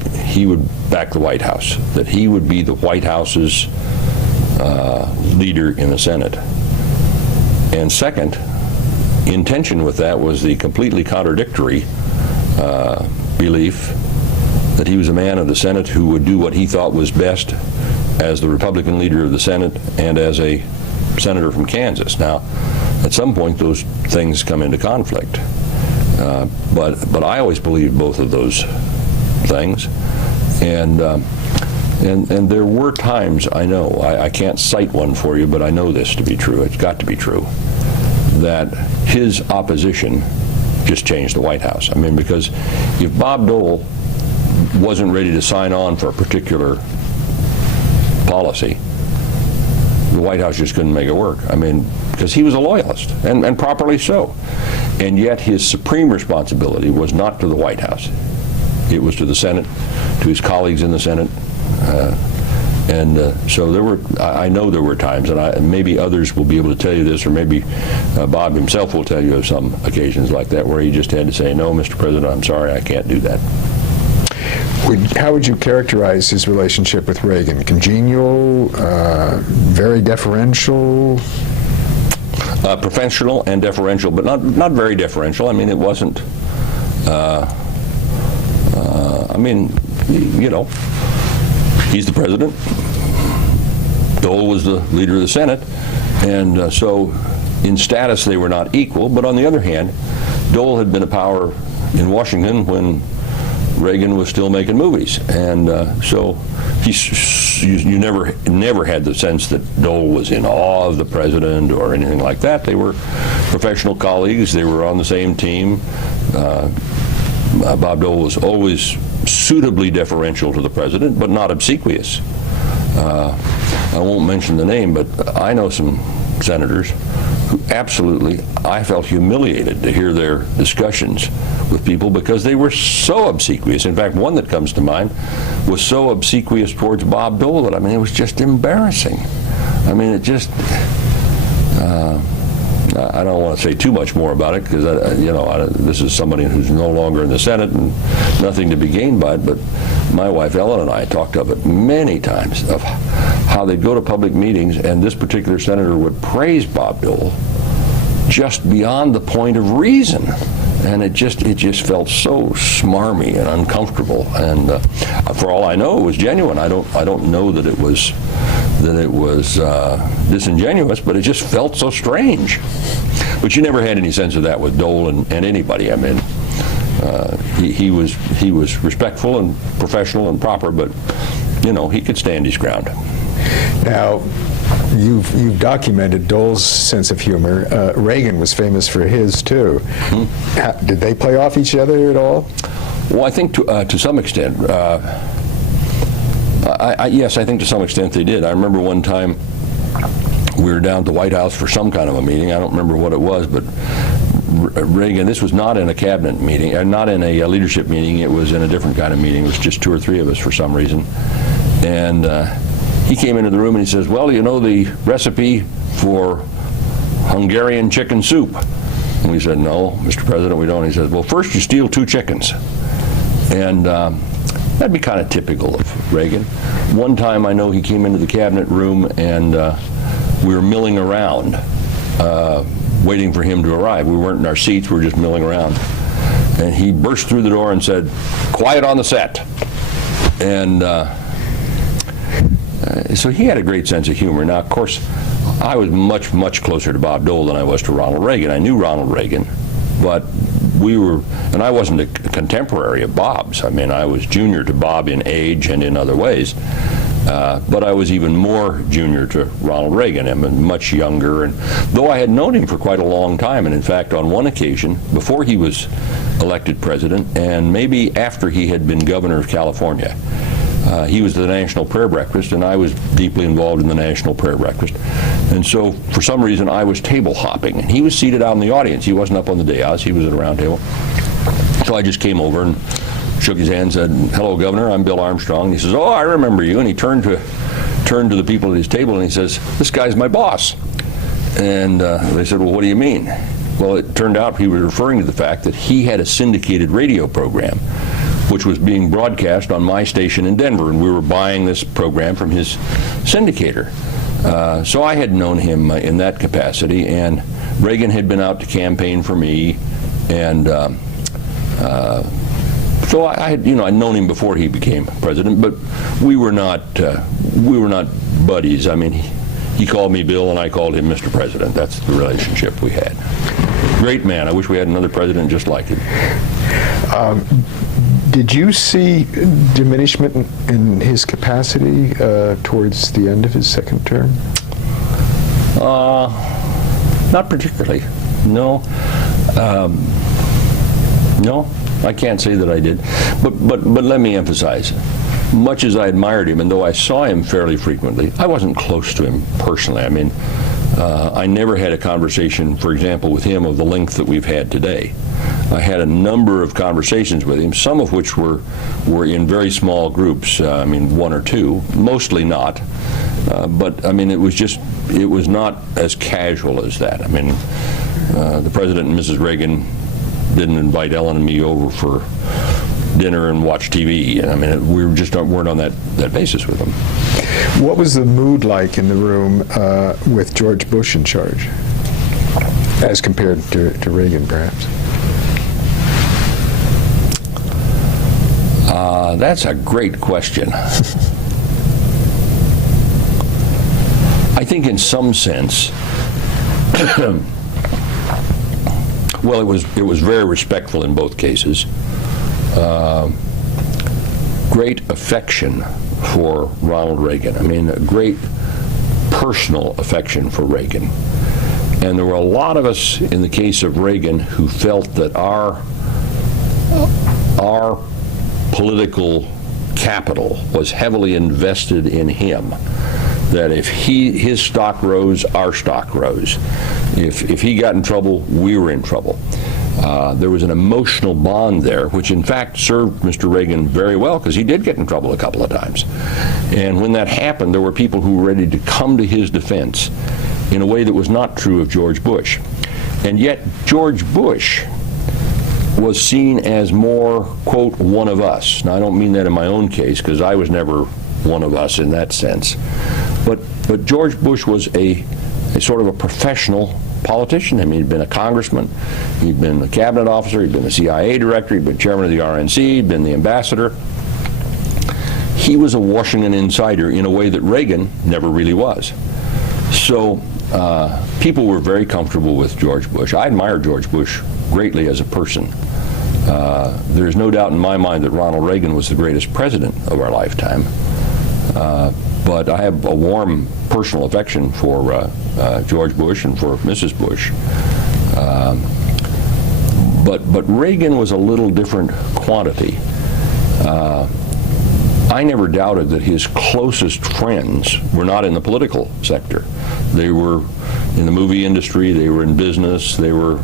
back the White House, that he would be the White House's leader in the Senate. And second, in tension with that was the completely contradictory belief that he was a man of the Senate who would do what he thought was best as the Republican leader of the Senate and as a senator from Kansas. Now, at some point, those things come into conflict. But I always believed both of those things. And there were times, I know, I can't cite one for you, but I know this to be true, it's got to be true, that his opposition just changed the White House. I mean, because if Bob Dole wasn't ready to sign on for a particular policy, the White House just couldn't make it work. I mean, because he was a loyalist, and properly so. And yet his supreme responsibility was not to the White House. It was to the Senate, to his colleagues in the Senate. So there were, I know there were times, and maybe others will be able to tell you this, or maybe Bob himself will tell you of some occasions like that where he just had to say, no, Mr. President, I'm sorry, I can't do that. How would you characterize his relationship with Reagan? Congenial, very deferential? Professional and deferential, but not very deferential. I mean, it wasn't, he's the president. Dole was the leader of the Senate, and so in status they were not equal. But on the other hand, Dole had been a power in Washington when Reagan was still making movies, and so you never had the sense that Dole was in awe of the president or anything like that. They were professional colleagues. They were on the same team. Bob Dole was always suitably deferential to the president, but not obsequious. I won't mention the name, but I know some senators who absolutely, I felt humiliated to hear their discussions with people because they were so obsequious. In fact, one that comes to mind was so obsequious towards Bob Dole that, I mean, it was just embarrassing. I mean, it just, I don't want to say too much more about it because, this is somebody who's no longer in the Senate and nothing to be gained by it, but my wife Ellen and I talked of it many times, of how they'd go to public meetings and this particular senator would praise Bob Dole just beyond the point of reason. and it just felt so smarmy and uncomfortable. And for all I know, it was genuine. I don't know that it was disingenuous, but it just felt so strange. But you never had any sense of that with Dole and anybody. I mean, he was respectful and professional and proper, but he could stand his ground. Now, you've documented Dole's sense of humor. Reagan was famous for his too. Did they play off each other at all? Well, I think to some extent. Yes, I think to some extent they did. I remember one time we were down at the White House for some kind of a meeting. I don't remember what it was, but Reagan, this was not in a cabinet meeting, not in a leadership meeting. It was in a different kind of meeting. It was just 2 or 3 of us for some reason. And he came into the room and he says, well, you know the recipe for Hungarian chicken soup? And we said, no, Mr. President, we don't. He says, well, first you steal 2 chickens. And that'd be kind of typical of Reagan. One time I know he came into the cabinet room and we were milling around, waiting for him to arrive. We weren't in our seats, we were just milling around. And he burst through the door and said, quiet on the set. And so he had a great sense of humor. Now, of course, I was much, much closer to Bob Dole than I was to Ronald Reagan. I knew Ronald Reagan, but and I wasn't a contemporary of Bob's. I mean, I was junior to Bob in age and in other ways, but I was even more junior to Ronald Reagan. I'm much younger, and though I had known him for quite a long time, and in fact, on one occasion, before he was elected president, and maybe after he had been governor of California, he was at the National Prayer Breakfast, and I was deeply involved in the National Prayer Breakfast. And so, for some reason, I was table hopping, and he was seated out in the audience. He wasn't up on the dais. He was at a round table. So I just came over and shook his hand and said, hello, Governor, I'm Bill Armstrong. And he says, oh, I remember you. And he turned to the people at his table, and he says, this guy's my boss. And they said, well, what do you mean? Well, it turned out he was referring to the fact that he had a syndicated radio program which was being broadcast on my station in Denver, and we were buying this program from his syndicator. So I had known him in that capacity, and Reagan had been out to campaign for me, and so I'd known him before he became president, but we were not buddies. I mean, he called me Bill, and I called him Mr. President. That's the relationship we had. Great man. I wish we had another president just like him. Did you see diminishment in his capacity towards the end of his second term? Not particularly. No. No, I can't say that I did. But let me emphasize, much as I admired him, and though I saw him fairly frequently, I wasn't close to him personally. I mean, I never had a conversation, for example, with him of the length that we've had today. I had a number of conversations with him, some of which were in very small groups, 1 or 2, mostly not. But I mean, it was not as casual as that. I mean, the President and Mrs. Reagan didn't invite Ellen and me over for dinner and watch TV. I mean, we weren't on that basis with them. What was the mood like in the room with George Bush in charge, as compared to Reagan, perhaps? That's a great question. I think in some sense, well, it was very respectful in both cases. Great affection for Ronald Reagan. I mean, a great personal affection for Reagan. And there were a lot of us in the case of Reagan who felt that our political capital was heavily invested in him. That if his stock rose, our stock rose. If he got in trouble, we were in trouble. There was an emotional bond there, which in fact served Mr. Reagan very well, because he did get in trouble a couple of times. And when that happened, there were people who were ready to come to his defense in a way that was not true of George Bush. And yet, George Bush was seen as more, quote, one of us. Now, I don't mean that in my own case, because I was never one of us in that sense. But George Bush was a sort of a professional politician. I mean, he'd been a congressman, he'd been a cabinet officer, he'd been a CIA director, he'd been chairman of the RNC, he'd been the ambassador. He was a Washington insider in a way that Reagan never really was. So people were very comfortable with George Bush. I admire George Bush greatly as a person. There's no doubt in my mind that Ronald Reagan was the greatest president of our lifetime. But I have a warm personal affection for George Bush and for Mrs. Bush. But Reagan was a little different quantity. I never doubted that his closest friends were not in the political sector. They were in the movie industry, they were in business, they were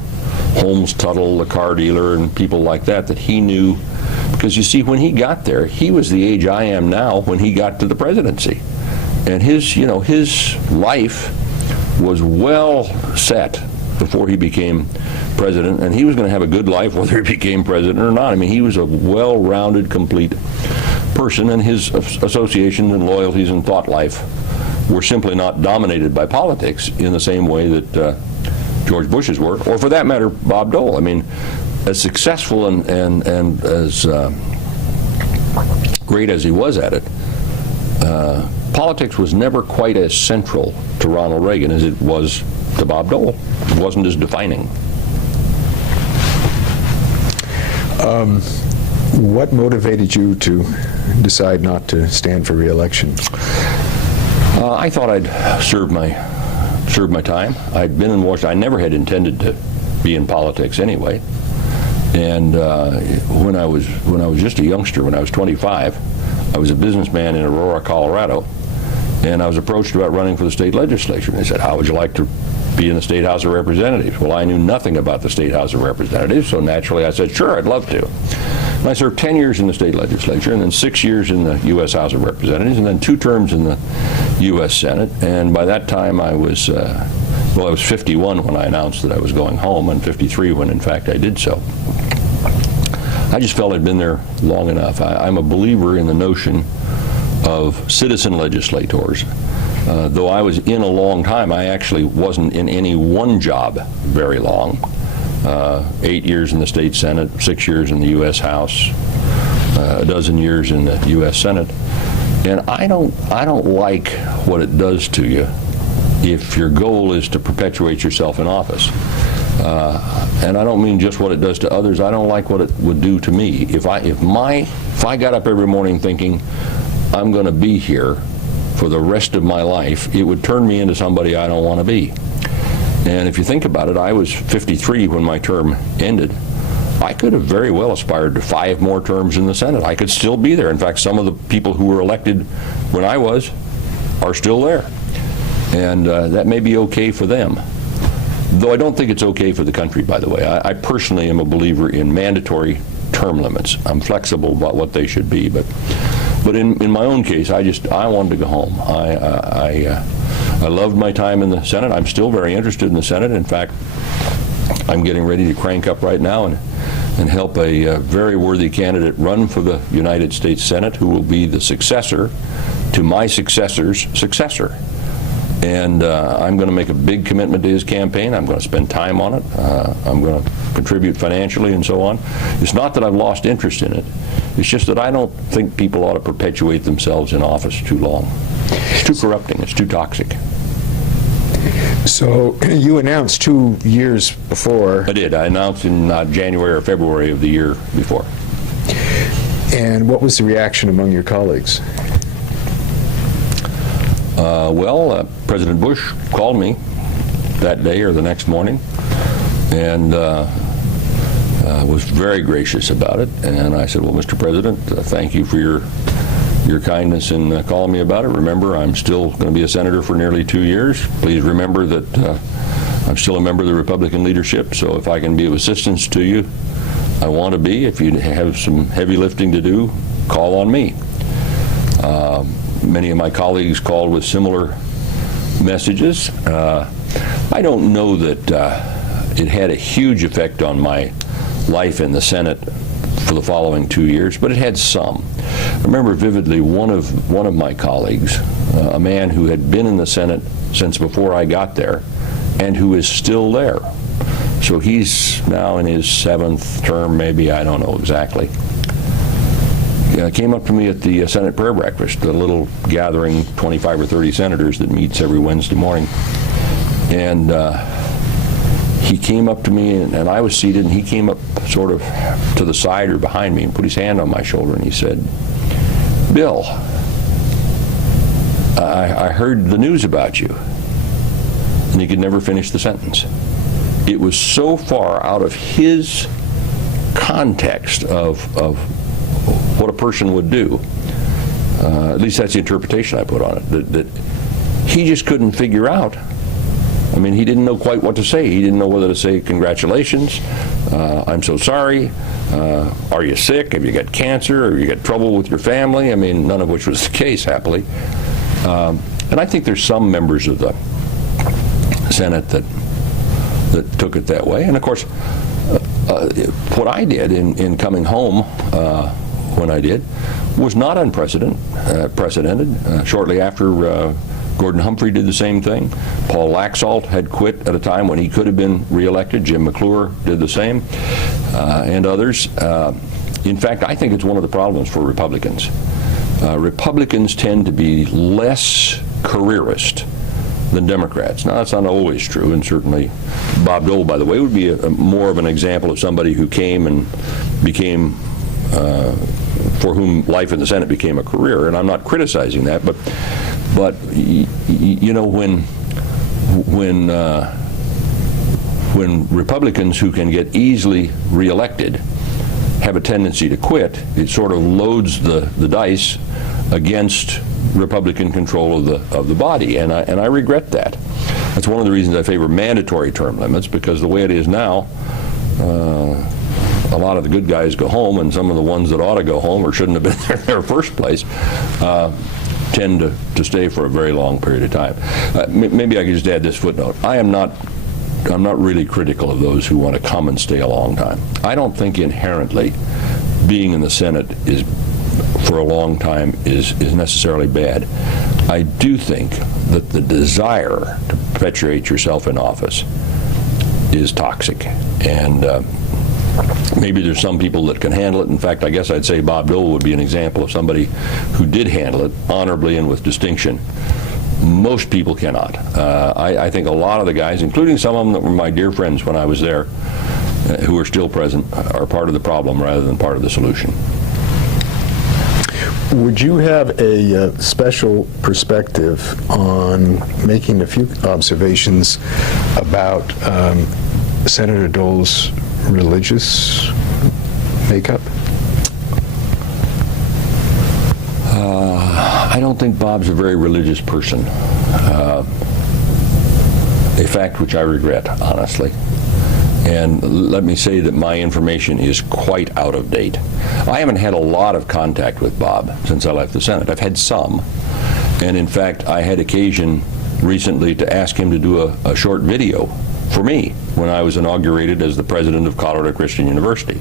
Holmes Tuttle, the car dealer, and people like that he knew. Because you see, when he got there, he was the age I am now when he got to the presidency. And his life was well set before he became president, and he was going to have a good life whether he became president or not. I mean, he was a well-rounded, complete person, and his associations and loyalties and thought life were simply not dominated by politics in the same way that George Bush's were, or for that matter, Bob Dole. I mean, as successful and as great as he was at it, politics was never quite as central to Ronald Reagan as it was to Bob Dole. It wasn't as defining. What motivated you to decide not to stand for re-election? I thought I'd serve my time. I'd been in Washington. I never had intended to be in politics anyway. And when I was just a youngster, when I was 25, I was a businessman in Aurora, Colorado, and I was approached about running for the state legislature. And they said, "How would you like to be in the State House of Representatives?" Well, I knew nothing about the State House of Representatives, so naturally I said, "Sure, I'd love to." And I served 10 years in the state legislature, and then 6 years in the U.S. House of Representatives, and then 2 terms in the U.S. Senate. And by that time I was 51 when I announced that I was going home, and 53 when in fact I did so. I just felt I'd been there long enough. I'm a believer in the notion of citizen legislators. Though I was in a long time, I actually wasn't in any one job very long. 8 years in the state Senate, 6 years in the U.S. House, a dozen years in the U.S. Senate. And I don't like what it does to you if your goal is to perpetuate yourself in office. And I don't mean just what it does to others. I don't like what it would do to me. If I got up every morning thinking I'm going to be here for the rest of my life, it would turn me into somebody I don't want to be. And if you think about it, I was 53 when my term ended. I could have very well aspired to 5 more terms in the Senate. I could still be there. In fact, some of the people who were elected when I was are still there. And that may be okay for them. Though I don't think it's okay for the country, by the way. I personally am a believer in mandatory term limits. I'm flexible about what they should be, but in my own case, I wanted to go home. I loved my time in the Senate. I'm still very interested in the Senate. In fact, I'm getting ready to crank up right now and help a very worthy candidate run for the United States Senate, who will be the successor to my successor's successor. And I'm going to make a big commitment to his campaign. I'm going to spend time on it. I'm going to contribute financially and so on. It's not that I've lost interest in it. It's just that I don't think people ought to perpetuate themselves in office too long. It's too corrupting. It's too toxic. So you announced 2 years before. I did. I announced in January or February of the year before. And what was the reaction among your colleagues? President Bush called me that day or the next morning and was very gracious about it. And I said, "Well, Mr. President, thank you for your kindness in calling me about it. Remember, I'm still going to be a senator for nearly 2 years. Please remember that I'm still a member of the Republican leadership, so if I can be of assistance to you, I want to be. If you have some heavy lifting to do, call on me." Many of my colleagues called with similar messages. I don't know that it had a huge effect on my life in the Senate for the following 2 years, but it had some. I remember vividly one of my colleagues, a man who had been in the Senate since before I got there, and who is still there. So he's now in his 7th term, maybe, I don't know exactly. Came up to me at the Senate prayer breakfast, the little gathering, 25 or 30 senators that meets every Wednesday morning. And he came up to me, and I was seated, and he came up sort of to the side or behind me and put his hand on my shoulder, and he said, "Bill, I heard the news about you." And he could never finish the sentence. It was so far out of his context of what a person would do, at least that's the interpretation I put on it, that he just couldn't figure out. I mean, he didn't know quite what to say. He didn't know whether to say, "Congratulations, I'm so sorry, are you sick, have you got cancer, or you got trouble with your family?" I mean, none of which was the case, happily. And I think there's some members of the Senate that took it that way. And of course, what I did in coming home when I did was not unprecedented. Shortly after, Gordon Humphrey did the same thing. Paul Laxalt had quit at a time when he could have been reelected. Jim McClure did the same, and others. In fact, I think it's one of the problems for Republicans. Republicans tend to be less careerist than Democrats. Now, that's not always true, and certainly Bob Dole, by the way, would be more of an example of somebody who came and became, for whom life in the Senate became a career, and I'm not criticizing that, but you know, when Republicans who can get easily reelected have a tendency to quit, it sort of loads the dice against Republican control of the body, and I regret that. That's one of the reasons I favor mandatory term limits, because the way it is now, a lot of the good guys go home, and some of the ones that ought to go home or shouldn't have been there in their first place tend to stay for a very long period of time. Maybe I could just add this footnote. I'm not really critical of those who want to come and stay a long time. I don't think inherently being in the Senate for a long time is necessarily bad. I do think that the desire to perpetuate yourself in office is toxic, and maybe there's some people that can handle it. In fact, I guess I'd say Bob Dole would be an example of somebody who did handle it honorably and with distinction. Most people cannot. I think a lot of the guys, including some of them that were my dear friends when I was there, who are still present, are part of the problem rather than part of the solution. Would you have a special perspective on making a few observations about Senator Dole's religious makeup? I don't think Bob's a very religious person, a fact which I regret, honestly. And let me say that my information is quite out of date. I haven't had a lot of contact with Bob since I left the Senate. I've had some, and in fact, I had occasion recently to ask him to do a short video for me when I was inaugurated as the president of Colorado Christian University,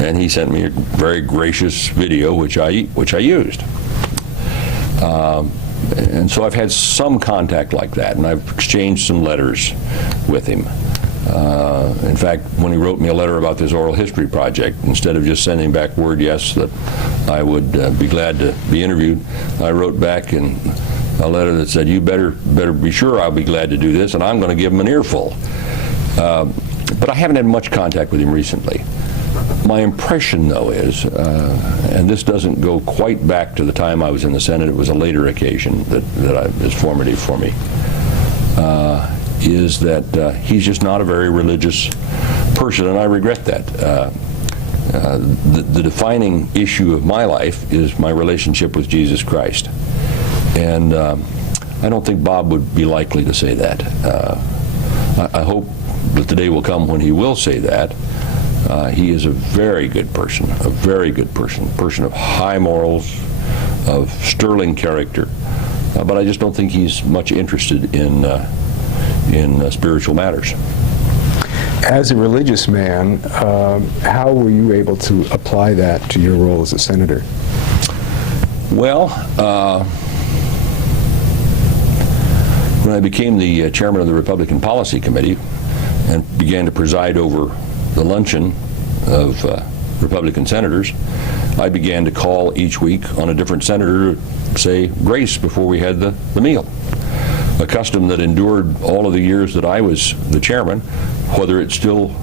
and he sent me a very gracious video which I used. And so I've had some contact like that, and I've exchanged some letters with him. In fact, when he wrote me a letter about this oral history project, instead of just sending back word yes that I would be glad to be interviewed, I wrote back in a letter that said, "You better be sure I'll be glad to do this, and I'm going to give him an earful." But I haven't had much contact with him recently. My impression, though, is, and this doesn't go quite back to the time I was in the Senate, it was a later occasion that is formative for me, is that he's just not a very religious person, and I regret that. The defining issue of my life is my relationship with Jesus Christ, and I don't think Bob would be likely to say that. I hope that the day will come when he will say that. He is a very good person, a person of high morals, of sterling character, but I just don't think he's much interested in spiritual matters. As a religious man, how were you able to apply that to your role as a senator? When I became the chairman of the Republican Policy Committee and began to preside over the luncheon of Republican senators, I began to call each week on a different senator to say grace before we had the meal. A custom that endured all of the years that I was the chairman. Whether it still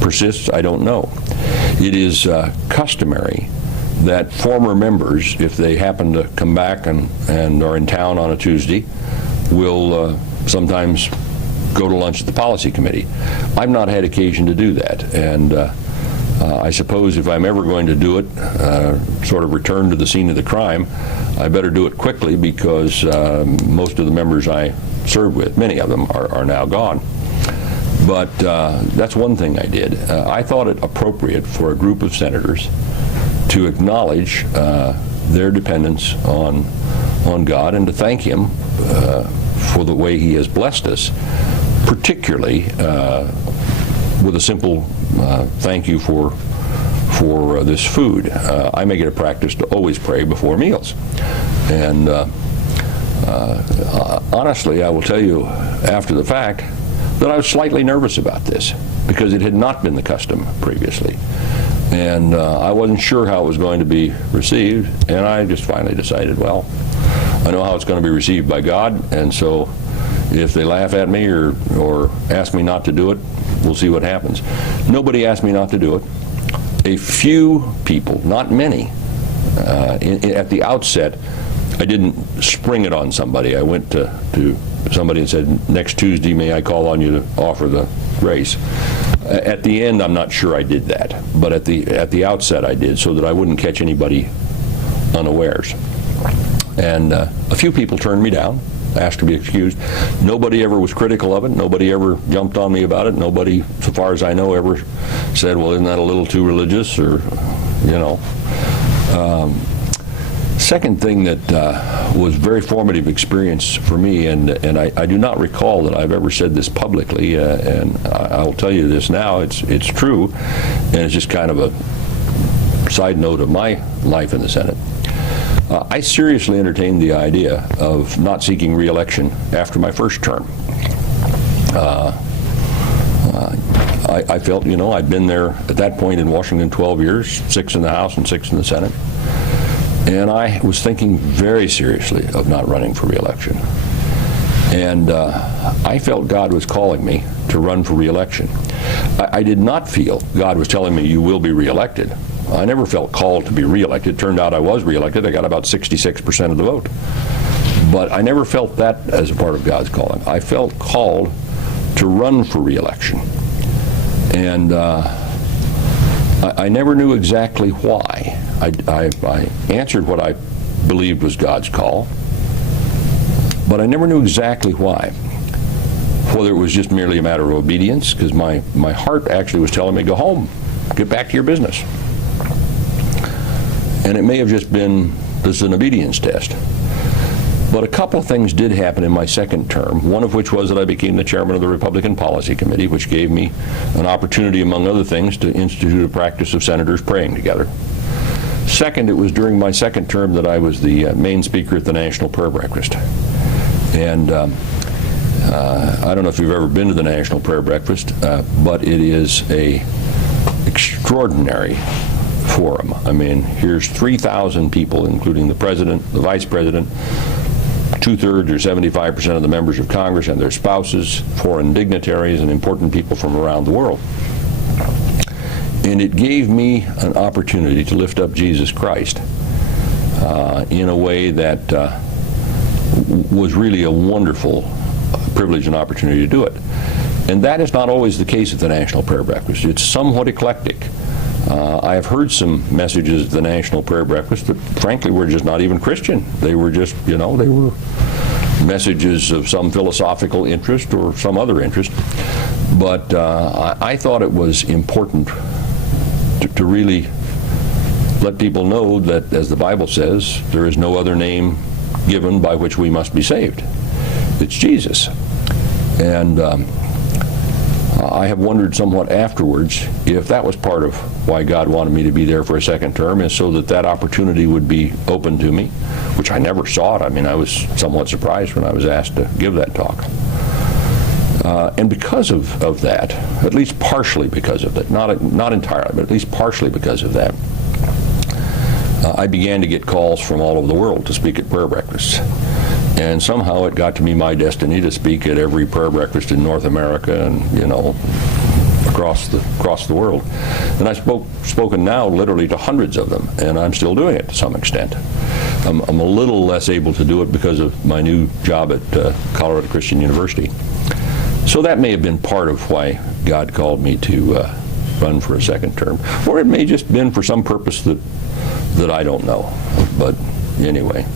persists, I don't know. It is customary that former members, if they happen to come back and are in town on a Tuesday, will sometimes go to lunch at the Policy Committee. I've not had occasion to do that, and I suppose if I'm ever going to do it, sort of return to the scene of the crime, I better do it quickly, because most of the members I served with, many of them, are now gone. But that's one thing I did. I thought it appropriate for a group of senators to acknowledge their dependence on God and to thank Him for the way He has blessed us, particularly with a simple thank you for this food. I make it a practice to always pray before meals. And honestly, I will tell you after the fact that I was slightly nervous about this, because it had not been the custom previously. And I wasn't sure how it was going to be received, and I just finally decided, well, I know how it's going to be received by God, and so if they laugh at me or ask me not to do it, we'll see what happens. Nobody asked me not to do it. A few people, not many, at the outset, I didn't spring it on somebody. I went to somebody and said, next Tuesday, may I call on you to offer the grace? At the end, I'm not sure I did that, but at the outset I did, so that I wouldn't catch anybody unawares. And a few people turned me down, asked to be excused. Nobody ever was critical of it. Nobody ever jumped on me about it. Nobody, so far as I know, ever said, well, isn't that a little too religious, or, you know. Second thing that was very formative experience for me, and I do not recall that I've ever said this publicly, and I'll tell you this now, it's true, and it's just kind of a side note of my life in the Senate. I seriously entertained the idea of not seeking re-election after my first term. I felt, you know, I'd been there at that point in Washington 12 years, 6 in the House and 6 in the Senate. And I was thinking very seriously of not running for re-election. And I felt God was calling me to run for re-election. I did not feel God was telling me you will be re-elected. I never felt called to be re-elected. It turned out I was re-elected. I got about 66% of the vote. But I never felt that as a part of God's calling. I felt called to run for re-election. And I never knew exactly why. I answered what I believed was God's call, but I never knew exactly why. Whether it was just merely a matter of obedience, because my heart actually was telling me, go home, get back to your business. And it may have just been, this is an obedience test. But a couple of things did happen in my second term, one of which was that I became the chairman of the Republican Policy Committee, which gave me an opportunity, among other things, to institute a practice of senators praying together. Second, it was during my second term that I was the main speaker at the National Prayer Breakfast. And I don't know if you've ever been to the National Prayer Breakfast, but it is a extraordinary forum. I mean, here's 3,000 people, including the president, the vice president, 2/3 or 75% of the members of Congress and their spouses, foreign dignitaries, and important people from around the world. And it gave me an opportunity to lift up Jesus Christ in a way that was really a wonderful privilege and opportunity to do it. And that is not always the case at the National Prayer Breakfast. It's somewhat eclectic. I have heard some messages at the National Prayer Breakfast that frankly were just not even Christian. They were just, you know, they were messages of some philosophical interest or some other interest. But I thought it was important to really let people know that, as the Bible says, there is no other name given by which we must be saved. It's Jesus. And I have wondered somewhat afterwards if that was part of why God wanted me to be there for a second term, is so that that opportunity would be open to me, which I never saw it. I mean, I was somewhat surprised when I was asked to give that talk. And because of that, at least partially because of that, not entirely, but at least partially because of that, I began to get calls from all over the world to speak at prayer breakfasts. And somehow it got to be my destiny to speak at every prayer breakfast in North America and, across the world. And I've spoken now literally to hundreds of them, and I'm still doing it to some extent. I'm a little less able to do it because of my new job at Colorado Christian University. So that may have been part of why God called me to run for a second term. Or it may just been for some purpose that I don't know. But anyway.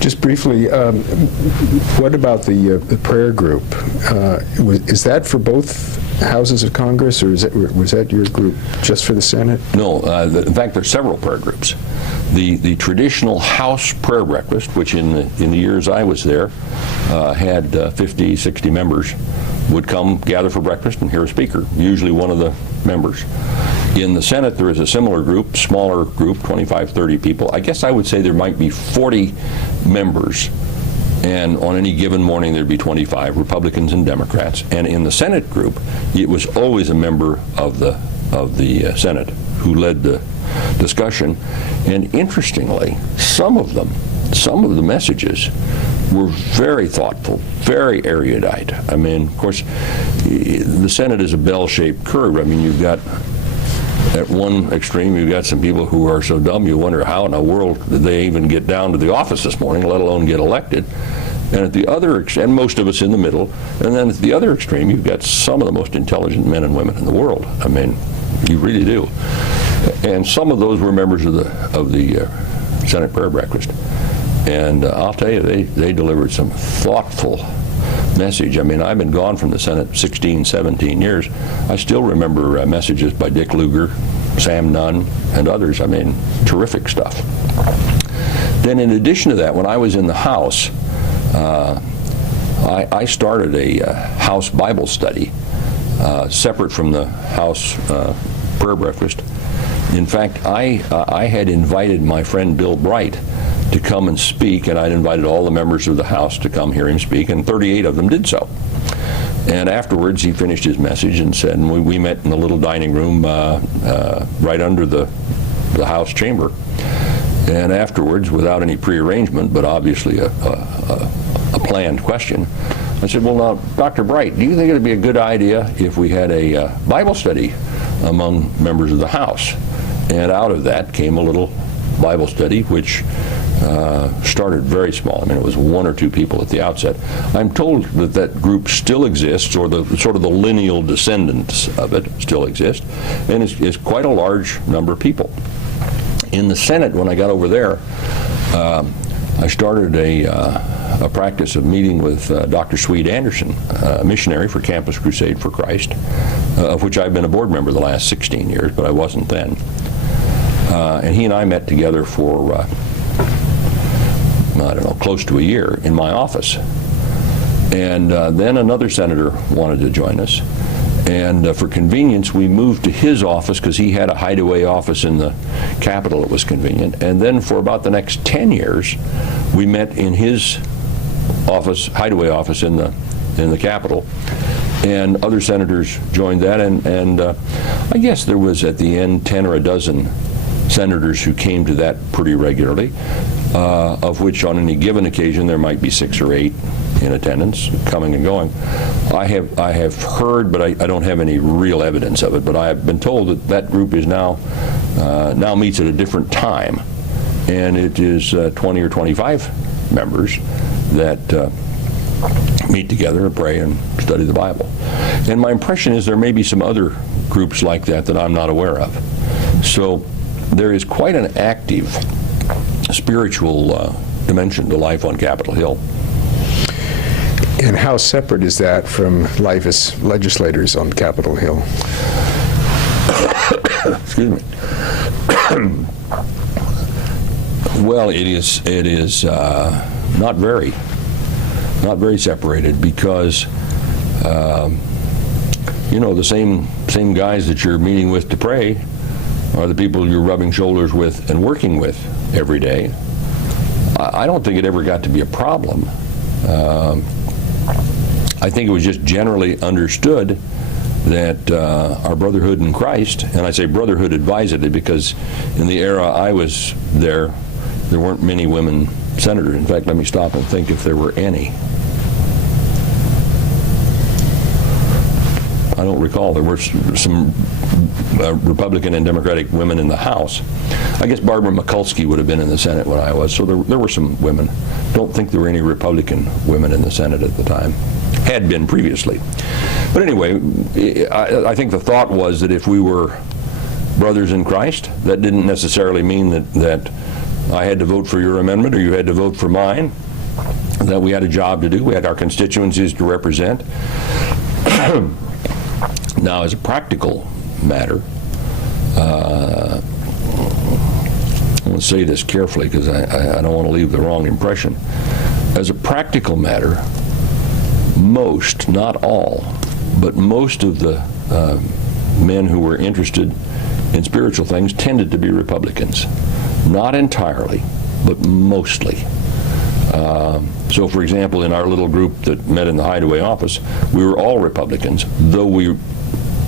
Just briefly, what about the prayer group? Is that for both houses of Congress, or was that your group just for the Senate? No, in fact, there's several prayer groups. The traditional House prayer breakfast, which in the years I was there had 50, 60 members, would come gather for breakfast and hear a speaker, usually one of the members. In the Senate, there is a similar group, smaller group, 25, 30 people. I guess I would say there might be 40 members, and on any given morning there'd be 25, Republicans and Democrats. And in the Senate group, it was always a member of the Senate who led the discussion. And interestingly, some of the messages were very thoughtful, very erudite. I mean, of course, the Senate is a bell-shaped curve. I mean, you've got, at one extreme, you've got some people who are so dumb you wonder how in the world did they even get down to the office this morning, let alone get elected. And at the other, and most of us in the middle, and then at the other extreme, you've got some of the most intelligent men and women in the world. I mean, you really do. And some of those were members of the Senate prayer breakfast. And I'll tell you, they delivered some thoughtful message. I mean, I've been gone from the Senate 16, 17 years. I still remember messages by Dick Lugar, Sam Nunn, and others. I mean, terrific stuff. Then in addition to that, when I was in the House, I started a House Bible study separate from the House prayer breakfast. In fact, I had invited my friend Bill Bright to come and speak, and I'd invited all the members of the House to come hear him speak, and 38 of them did so. And afterwards, he finished his message and said, and we met in the little dining room right under the House chamber. And afterwards, without any prearrangement, but obviously a planned question, I said, well, now, Dr. Bright, do you think it would be a good idea if we had a Bible study among members of the House? And out of that came a little Bible study, which started very small. I mean, it was one or two people at the outset. I'm told that group still exists, or the sort of the lineal descendants of it still exist, and is quite a large number of people. In the Senate, when I got over there, I started a practice of meeting with Dr. Swede Anderson, a missionary for Campus Crusade for Christ, of which I've been a board member the last 16 years, but I wasn't then. And he and I met together for, I don't know, close to a year in my office. And then another senator wanted to join us. And for convenience, we moved to his office because he had a hideaway office in the Capitol that was convenient. And then for about the next 10 years, we met in his office, hideaway office in the Capitol. And other senators joined that. And I guess there was at the end 10 or a dozen senators who came to that pretty regularly, of which on any given occasion there might be 6 or 8 in attendance, coming and going. I have heard, but I don't have any real evidence of it, but I have been told that that group is now meets at a different time, and it is 20 or 25 members that meet together and pray and study the Bible. And my impression is there may be some other groups like that that I'm not aware of. So there is quite an active spiritual dimension to life on Capitol Hill. And how separate is that from life as legislators on Capitol Hill? Excuse me. Well, it is not very separated, because the same guys that you're meeting with to pray are the people you're rubbing shoulders with and working with every day. I don't think it ever got to be a problem. I think it was just generally understood that our brotherhood in Christ, and I say brotherhood advisedly because in the era I was there weren't many women senators. In fact, let me stop and think if there were any. I don't recall. There were some Republican and Democratic women in the House. I guess Barbara Mikulski would have been in the Senate when I was, so there were some women. Don't think there were any Republican women in the Senate at the time. Had been previously. But anyway, I think the thought was that if we were brothers in Christ, that didn't necessarily mean that I had to vote for your amendment or you had to vote for mine, that we had a job to do. We had our constituencies to represent. Now, as a practical matter, I want to say this carefully because I don't want to leave the wrong impression. As a practical matter, most, not all, but most of the men who were interested in spiritual things tended to be Republicans. Not entirely, but mostly. So, for example, in our little group that met in the Hideaway office, we were all Republicans, though we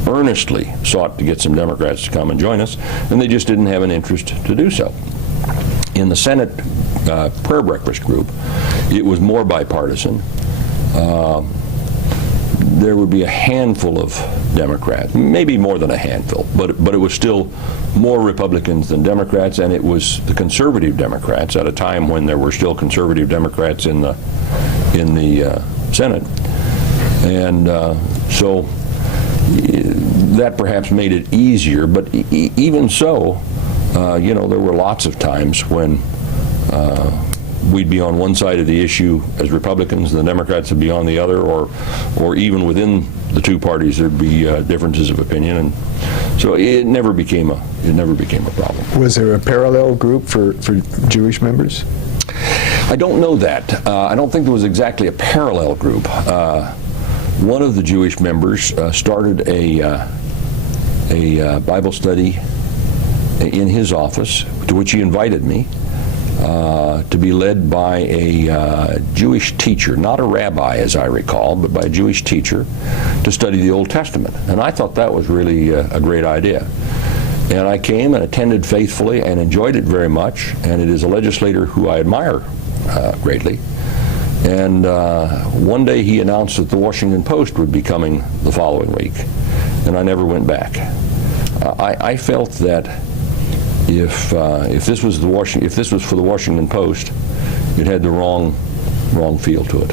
earnestly sought to get some Democrats to come and join us, and they just didn't have an interest to do so. In the Senate prayer breakfast group, it was more bipartisan. There would be a handful of Democrats, maybe more than a handful, but it was still more Republicans than Democrats, and it was the conservative Democrats at a time when there were still conservative Democrats in the Senate, and so that perhaps made it easier. But even so, there were lots of times when we'd be on one side of the issue as Republicans, and the Democrats would be on the other, or even within the two parties there'd be differences of opinion, and so it never became a problem. Was there a parallel group for Jewish members? I don't know that. I don't think there was exactly a parallel group. One of the Jewish members started a Bible study in his office, to which he invited me. To be led by a Jewish teacher, not a rabbi as I recall, but by a Jewish teacher to study the Old Testament. And I thought that was really a great idea. And I came and attended faithfully and enjoyed it very much, and it is a legislator who I admire greatly. And one day he announced that the Washington Post would be coming the following week, and I never went back. I felt that if this was for the Washington Post, it had the wrong feel to it.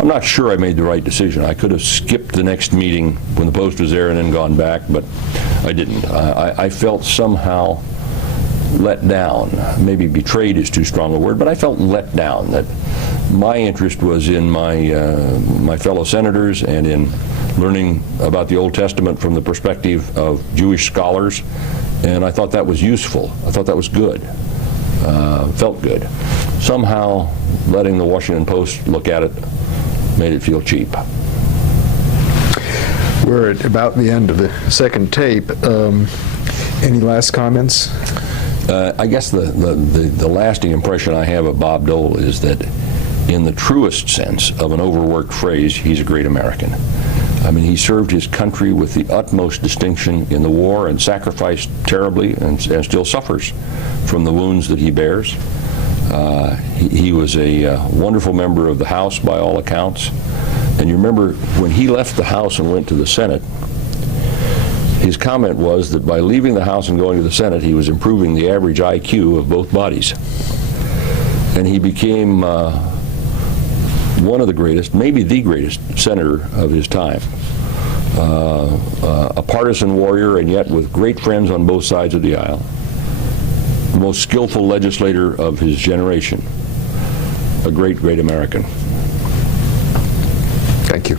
I'm not sure I made the right decision. I could have skipped the next meeting when the Post was there and then gone back, but I didn't. I felt somehow let down. Maybe betrayed is too strong a word, but I felt let down that my interest was in my fellow senators and in learning about the Old Testament from the perspective of Jewish scholars. And I thought that was useful. I thought that was good. Felt good. Somehow, letting the Washington Post look at it made it feel cheap. We're at about the end of the second tape. Any last comments? I guess the lasting impression I have of Bob Dole is that, in the truest sense of an overworked phrase, he's a great American. I mean, he served his country with the utmost distinction in the war and sacrificed terribly and still suffers from the wounds that he bears. He was a wonderful member of the House by all accounts. And you remember when he left the House and went to the Senate, his comment was that by leaving the House and going to the Senate, he was improving the average IQ of both bodies. And he became one of the greatest, maybe the greatest senator of his time. A partisan warrior, and yet with great friends on both sides of the aisle. The most skillful legislator of his generation. A great, great American. Thank you.